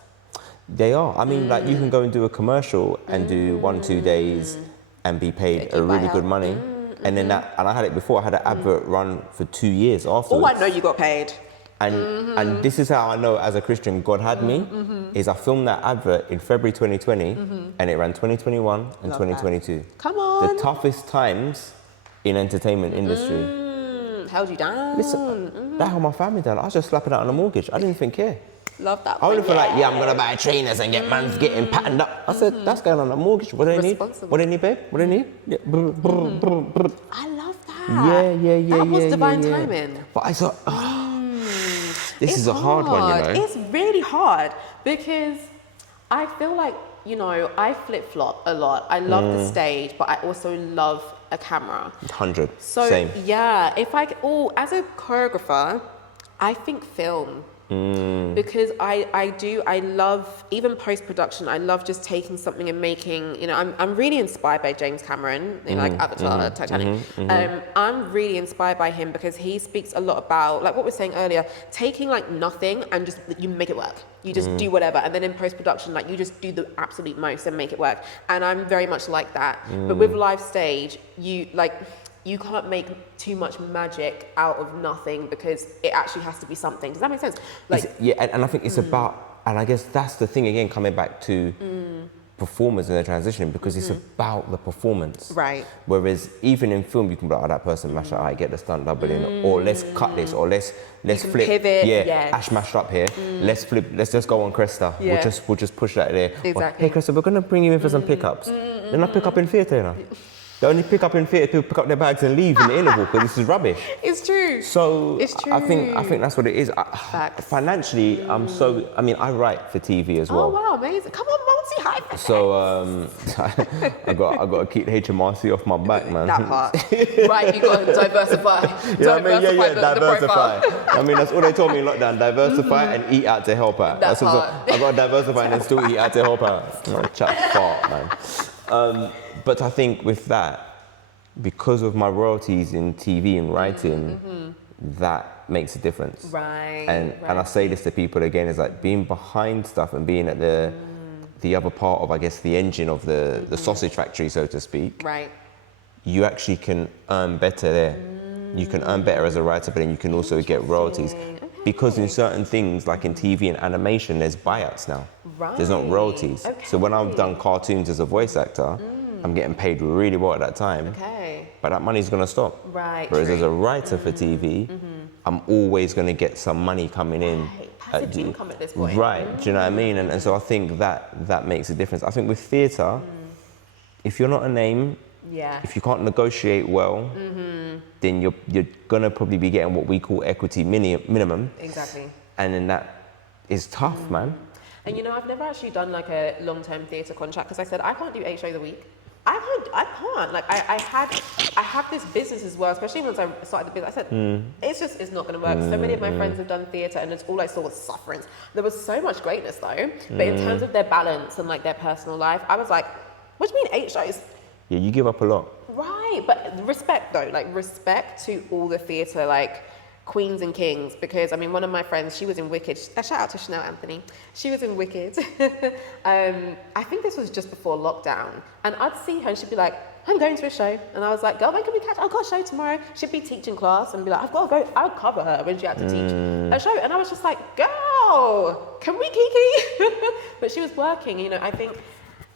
They are. I mean, like, you can go and do a commercial and do 1-2 days and be paid a really good money. And then and I had it before, I had an advert run for 2 years afterwards. Oh, I know you got paid. And this is how I know as a Christian God had me, is I filmed that advert in February 2020 and it ran 2021 and 2022. That. Come on. The toughest times in entertainment industry. Held you down. Listen, that held my family down. I was just slapping out on a mortgage. I didn't even care. Love that. I wouldn't feel like, I'm gonna buy trainers and get man's getting patterned up. I said, that's going on a mortgage. What do they need? What do they need, babe? What do they need? Yeah. I love that. Yeah. That was divine timing. But I thought, this is a hard one, you know. It's really hard because I feel like, you know, I flip-flop a lot. I love the stage, but I also love a camera. 100. So, same. Yeah, as a choreographer, I think film. Because I love, even post-production, I love just taking something and making, you know, I'm really inspired by James Cameron, you know, like Avatar, Titanic. I'm really inspired by him because he speaks a lot about, like what we were saying earlier, taking like nothing and just, you make it work. You just do whatever. And then in post-production, like you just do the absolute most and make it work. And I'm very much like that. But with live stage, you can't make too much magic out of nothing because it actually has to be something. Does that make sense? Like, and I think it's about, and I guess that's the thing again, coming back to performers and their transitioning, because it's about the performance. Right. Whereas even in film, you can be like, oh, that person mashed up, I get the stunt double in, or let's cut this, or let's flip. Pivot. Ash mashed up here. Let's flip. Let's just go on Cresta. Yeah. We'll just push that there. Exactly. Or, hey Cresta, we're gonna bring you in for some pickups. Then I pick up in theatre, you know. They only pick up in theatre, people pick up their bags and leave in the interval because this is rubbish. It's true. So it's true. I think that's what it is. Financially, I write for TV as well. Oh wow, amazing! Come on, multi-hyphen. So I got to keep HMRC off my back, man. That part. Right, you got to diversify. Diversify. I mean, that's all they told me in lockdown: diversify and eat out to help out. That's hard. I got to diversify and then still eat out to help out. Chat fart, man. But I think with that, because of my royalties in TV and writing, that makes a difference. Right. And I say this to people again, is like being behind stuff and being at the other part of, I guess, the engine of the sausage factory, so to speak. Right. You actually can earn better there. You can earn better as a writer, but then you can also get royalties. Because in certain things, like in TV and animation, there's buyouts now. Right. There's not royalties. Okay. So when I've done cartoons as a voice actor, I'm getting paid really well at that time. Okay. But that money's gonna stop. Right. Whereas as a writer for TV, I'm always gonna get some money coming in. Passive income at this point. Right, do you know what I mean? And so I think that makes a difference. I think with theatre, if you're not a name, if you can't negotiate well, then you're gonna probably be getting what we call equity minimum. Exactly. And then that is tough, man. And you know, I've never actually done like a long-term theatre contract because I said I can't do 8 shows a week. I can't. Like I have this business as well, especially once I started the business. I said it's not going to work. So many of my friends have done theatre, and it's all I saw was sufferance. There was so much greatness though, but in terms of their balance and like their personal life, I was like, what do you mean 8 shows? Yeah, you give up a lot. Right, but respect though, like respect to all the theatre, like queens and kings, because I mean, one of my friends, she was in Wicked. Shout out to Chanel Anthony. She was in Wicked. I think this was just before lockdown, and I'd see her and she'd be like, I'm going to a show, and I was like, girl, when can we catch? I've got a show tomorrow. She'd be teaching class and be like, I've got to go. I'll cover her when she had to teach a show, and I was just like, girl, can we kiki? But she was working. You know, I think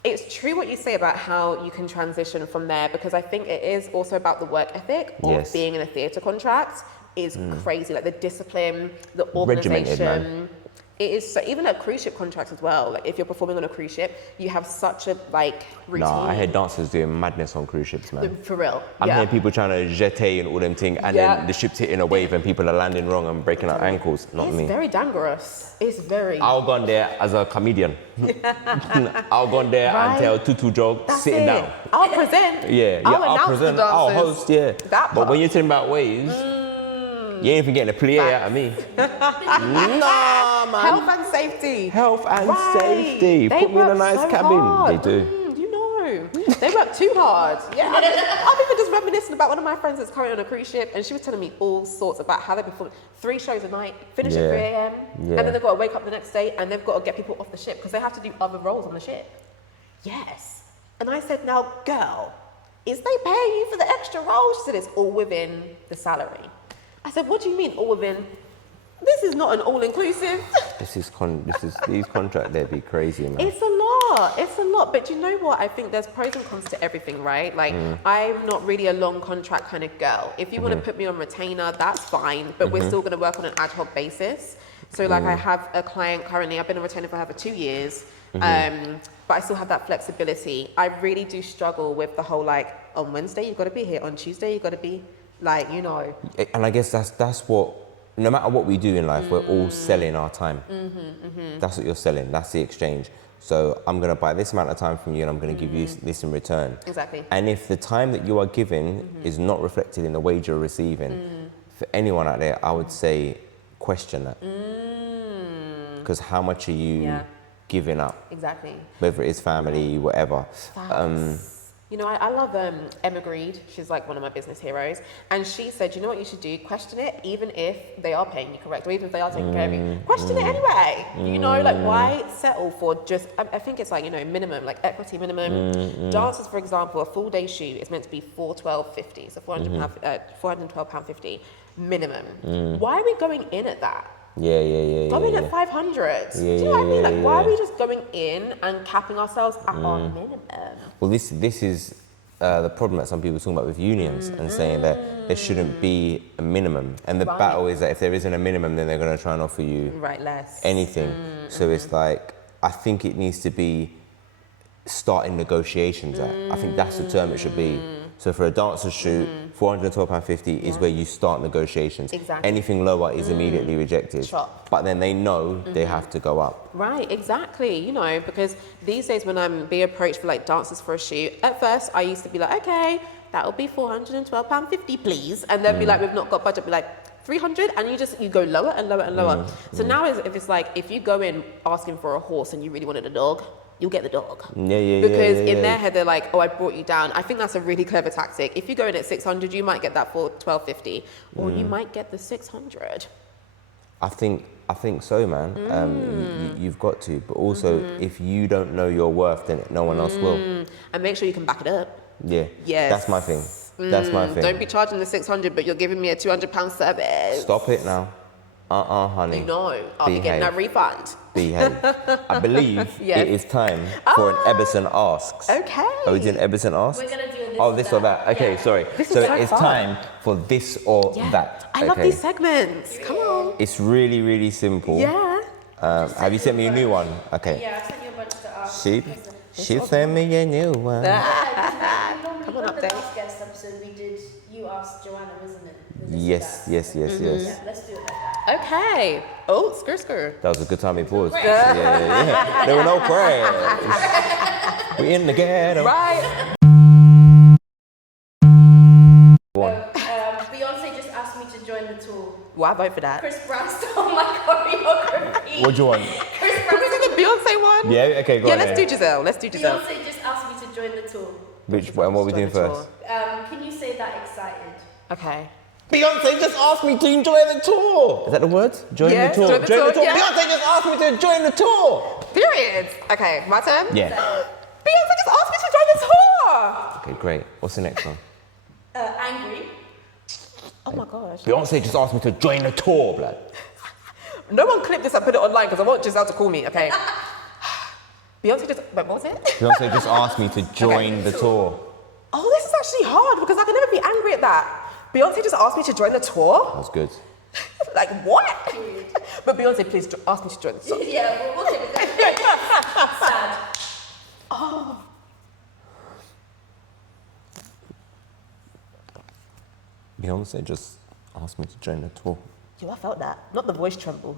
it's true what you say about how you can transition from there, because I think it is also about the work ethic of being in a theatre contract is crazy. Like the discipline, the organisation, It is so, even at cruise ship contracts as well. Like if you're performing on a cruise ship, you have such a like routine. Nah, I heard dancers doing madness on cruise ships, man. For real. I'm hearing people trying to jeté and all them things, and then the ship's hitting a wave and people are landing wrong and breaking out ankles. Not me. It's very dangerous. It's very. I'll go on there as a comedian. I'll go on there and tell Tutu joke sitting down. I'll present. I'll present. I'll host. That but when you're talking about waves, you ain't even getting a plie out of me. Nah, man. Health and safety. Health and safety. They Put me in a work nice so cabin. hard. They do. You know, they work too hard. Yeah, I'm even just reminiscing about one of my friends that's currently on a cruise ship, and she was telling me all sorts about how they perform 3 shows a night, finish at 3 a.m., and then they've got to wake up the next day, and they've got to get people off the ship because they have to do other roles on the ship. Yes. And I said, now, girl, is they paying you for the extra role? She said, it's all within the salary. I said, what do you mean all within? This is not an all-inclusive. These contracts, they'd be crazy, man. It's a lot. But you know what? I think there's pros and cons to everything, right? Like, I'm not really a long contract kind of girl. If you want to put me on retainer, that's fine, but we're still going to work on an ad hoc basis. So like I have a client currently, I've been a retainer for over 2 years, but I still have that flexibility. I really do struggle with the whole like, on Wednesday, you've got to be here. On Tuesday, you've got to be like, you know. And I guess that's what, no matter what we do in life, we're all selling our time. That's what you're selling. That's the exchange. So I'm going to buy this amount of time from you and I'm going to give you this in return. Exactly. And if the time that you are giving is not reflected in the wage you're receiving, for anyone out there, I would say question that. Because how much are you giving up? Exactly. Whether it's family, whatever. You know, I love Emma Greed. She's like one of my business heroes. And she said, you know what you should do? Question it, even if they are paying you correct, or even if they are taking care of you. Question it anyway. You know, like why settle for just, I think it's like, you know, minimum, like equity minimum. Dancers, for example, a full day shoot is meant to be £412.50, so £412.50 minimum. Why are we going in at that? Going at 500. Do you know what I mean? Like, why are we just going in and capping ourselves at our minimum? Well, this is the problem that some people are talking about with unions and saying that there shouldn't be a minimum. And the battle is that if there isn't a minimum, then they're going to try and offer you less. anything. So it's like, I think it needs to be starting negotiations at. I think that's the term it should be. So for a dancer shoot, £412.50 is where you start negotiations. Exactly. Anything lower is immediately rejected. Chop. But then they know they have to go up. Right, exactly. You know, because these days when I'm being approached for like dancers for a shoot, at first I used to be like, okay, that'll be £412.50, please. And then be like, we've not got budget, be like, 300, and you go lower and lower and lower. So now if it's like, if you go in asking for a horse and you really wanted a dog, you'll get the dog. Because in their head, they're like, oh, I brought you down. I think that's a really clever tactic. If you go in at 600, you might get that for $12.50, or you might get the 600. I think so, man. You've got to. But also, if you don't know your worth, then no one else will. And make sure you can back it up. Yeah. Yes. That's my thing. That's my thing. Don't be charging the 600, but you're giving me a £200 service. Stop it now. Honey. No, I'll be getting that refund. Behave. I believe it is time for an Ebberssun Asks. Okay. Are we doing Ebberssun Asks? We're going to do this or that. Okay, sorry. So it's time for this or that. I love these segments. Come on. It's really, really simple. Yeah. Have you sent me a new one? Okay. Yeah, I've sent you a bunch to ask. She sent me a new one. Come on, the last guest episode we did, you asked Joanna, wasn't it? Yes. Yeah, let's do it like that. Okay. Oh, skr. That was a good time we paused. Yeah. There were no prayers. We in the ghetto. Right. Beyonce just asked me to join the tour. Well, I vote for that. Chris Brown stole my choreography. What do you want? Chris Brown Is it the Beyonce one? Yeah, okay, go on. Let's do Giselle. Beyonce just asked me to join the tour. And what are we doing first? Can you say that excited? Okay. Beyonce just asked me to enjoy the tour. Is that the word? Join the tour. Join the tour. Yeah. Beyonce just asked me to join the tour. Period. Okay, my turn? Yeah. Beyonce just asked me to join the tour. Okay, great. What's the next one? Angry. Oh my gosh. Beyonce just asked me to join the tour, blood. No one clip this and put it online because I want Giselle to call me, okay? Wait, what was it? Beyonce just asked me to join the tour. Oh, this is actually hard because I can never be angry at that. Beyonce just asked me to join the tour? That was good. Like, what? But Beyonce, please ask me to join the song. Yeah, we'll take it. Sad. Oh. Beyonce just asked me to join the tour. Yo, I felt that. Not the voice tremble.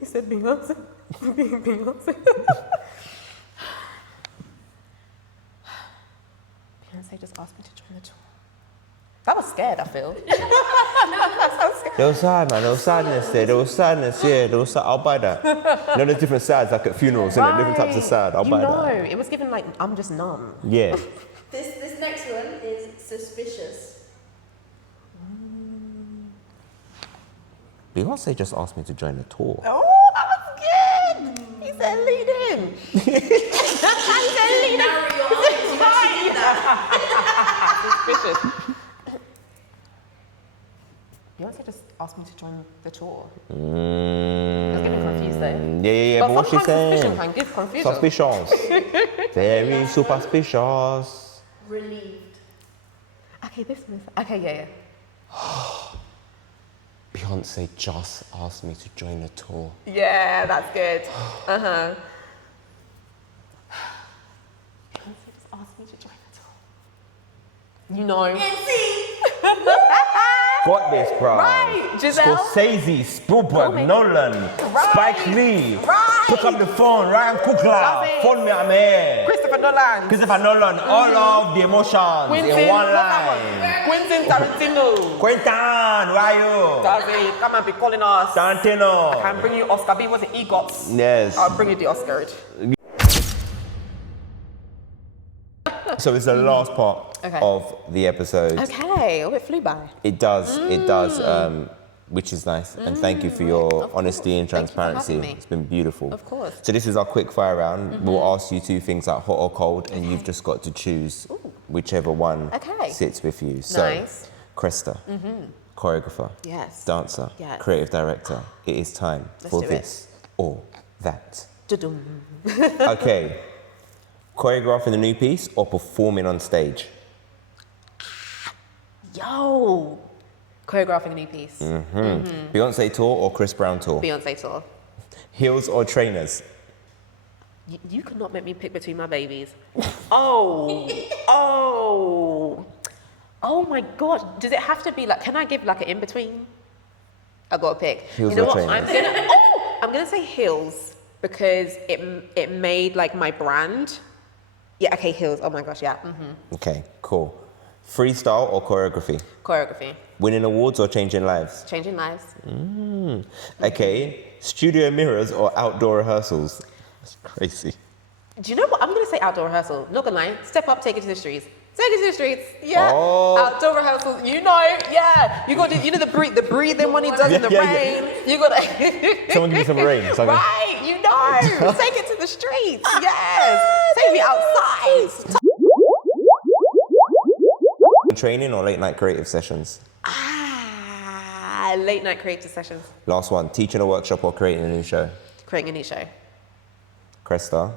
He said Beyonce. Beyonce. Beyonce just asked me to join the tour. That was scared, I feel. There was sad, man. There was sadness there. There was sadness, yeah. There was I'll buy that. You know, there's different sides, like at funerals, isn't it? Different types of sad. I'll buy that. It was given like, I'm just numb. Yeah. This next one is suspicious. Beyonce just asked me to join the tour. Oh, that was good. He said lead in. He said lead in. Narrow your eyes. You actually do that. Suspicious. Beyonce just asked me to join the tour. I was getting confused though. Yeah. But what's she saying? Suspicion can give confusion. Suspicious. Very superstitious. Relieved. Okay, this one is... Okay, yeah. Beyonce just asked me to join the tour. Yeah, that's good. Uh-huh. Beyonce just asked me to join the tour. You know. Got this, bro. Right, Giselle. Scorsese, Spielberg, Nolan, Right. Spike Lee. Right. Pick up the phone, Ryan Coogler. That's it. Phone me, I'm here. Christopher Nolan. All of the emotions in one line. Quentin Tarantino. Quentin, where are you? That's it. Come and be calling us. Tarantino. I can bring you Oscar. B was it EGOTs? Yes. I'll bring you the Oscar. So it's the last part of the episode. Okay. Oh, it flew by. It does, which is nice. And thank you for your honesty and Thank you for transparency. having me. It's been beautiful. Of course. So this is our quick fire round. We'll ask you two things like hot or cold, and you've just got to choose whichever one sits with you. So, Nice. Cresta, choreographer, Yes. dancer, Yes. creative director. It is time for do it. this or that. Dudum. Okay. Choreographing a new piece or performing on stage? Yo. Choreographing a new piece. Beyonce tour or Chris Brown tour? Beyonce tour. Heels or trainers? You could not make me pick between my babies. Oh my God. Does it have to be like, can I give like an in-between? I gotta pick. Heels you know or what? trainers? I'm gonna say heels because it made like my brand. Yeah, okay, heels. Oh my gosh, yeah. Okay, cool. Freestyle or choreography? Choreography. Winning awards or changing lives? Changing lives. Okay, studio mirrors or outdoor rehearsals? That's crazy. Do you know what? I'm gonna say outdoor rehearsal. Not gonna lie. Step up, take it to the streets. Take it to the streets. Yeah. Oh. Outdoor rehearsals. You know. Yeah. You got to. You know the breathing when he does in the rain. You got to. Someone give me some rain. Right. You know. Take it to the streets. Yes. Take me outside. Training or late night creative sessions? Late night creative sessions. Last one, teaching a workshop or creating a new show? Creating a new show. Cresta,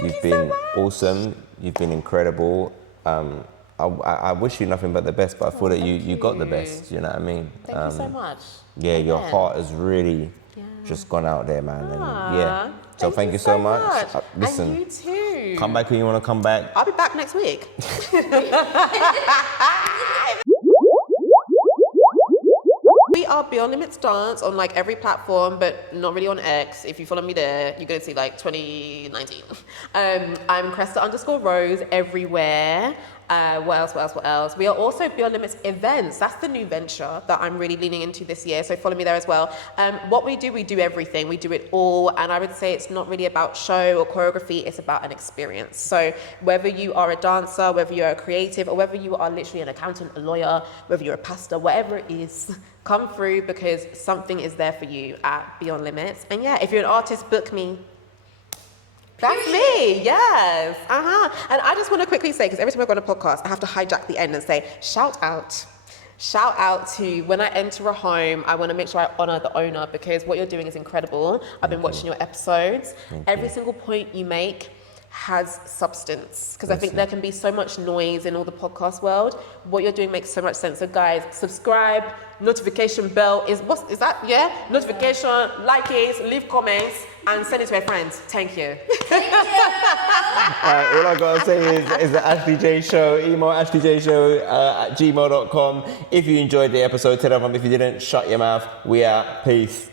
you've been awesome. You've been incredible. I wish you nothing but the best, but I feel that you got the best. You know what I mean? Thank you so much. Yeah, your heart has really just gone out there, man. And yeah. So thank you so much. Listen, and you too. come back when you want to come back. I'll be back next week. We are Beyond Limits Dance on like every platform, but not really on X. If you follow me there, you're gonna see like 2019. I'm Cresta_Rose everywhere. What else? We are also Beyond Limits Events. That's the new venture that I'm really leaning into this year. So follow me there as well. What we do everything. We do it all. And I would say it's not really about show or choreography. It's about an experience. So whether you are a dancer, whether you're a creative, or whether you are literally an accountant, a lawyer, whether you're a pastor, whatever it is, come through because something is there for you at Beyond Limits. And yeah, if you're an artist, book me. That's me, yes. And I just want to quickly say, because every time I go on a podcast, I have to hijack the end and say, shout out to when I enter a home, I want to make sure I honor the owner because what you're doing is incredible. I've been watching your episodes. Every single point you make has substance because I think there can be so much noise in all the podcast world. What you're doing makes so much sense. So guys, subscribe, notification bell is that? Yeah, notification, like it, leave comments, and send it to your friends. Thank you. All I gotta say is the Ashley J Show. Email ashleyjshow@gmail.com. If you enjoyed the episode, tell everyone. If you didn't, shut your mouth. We out. Peace.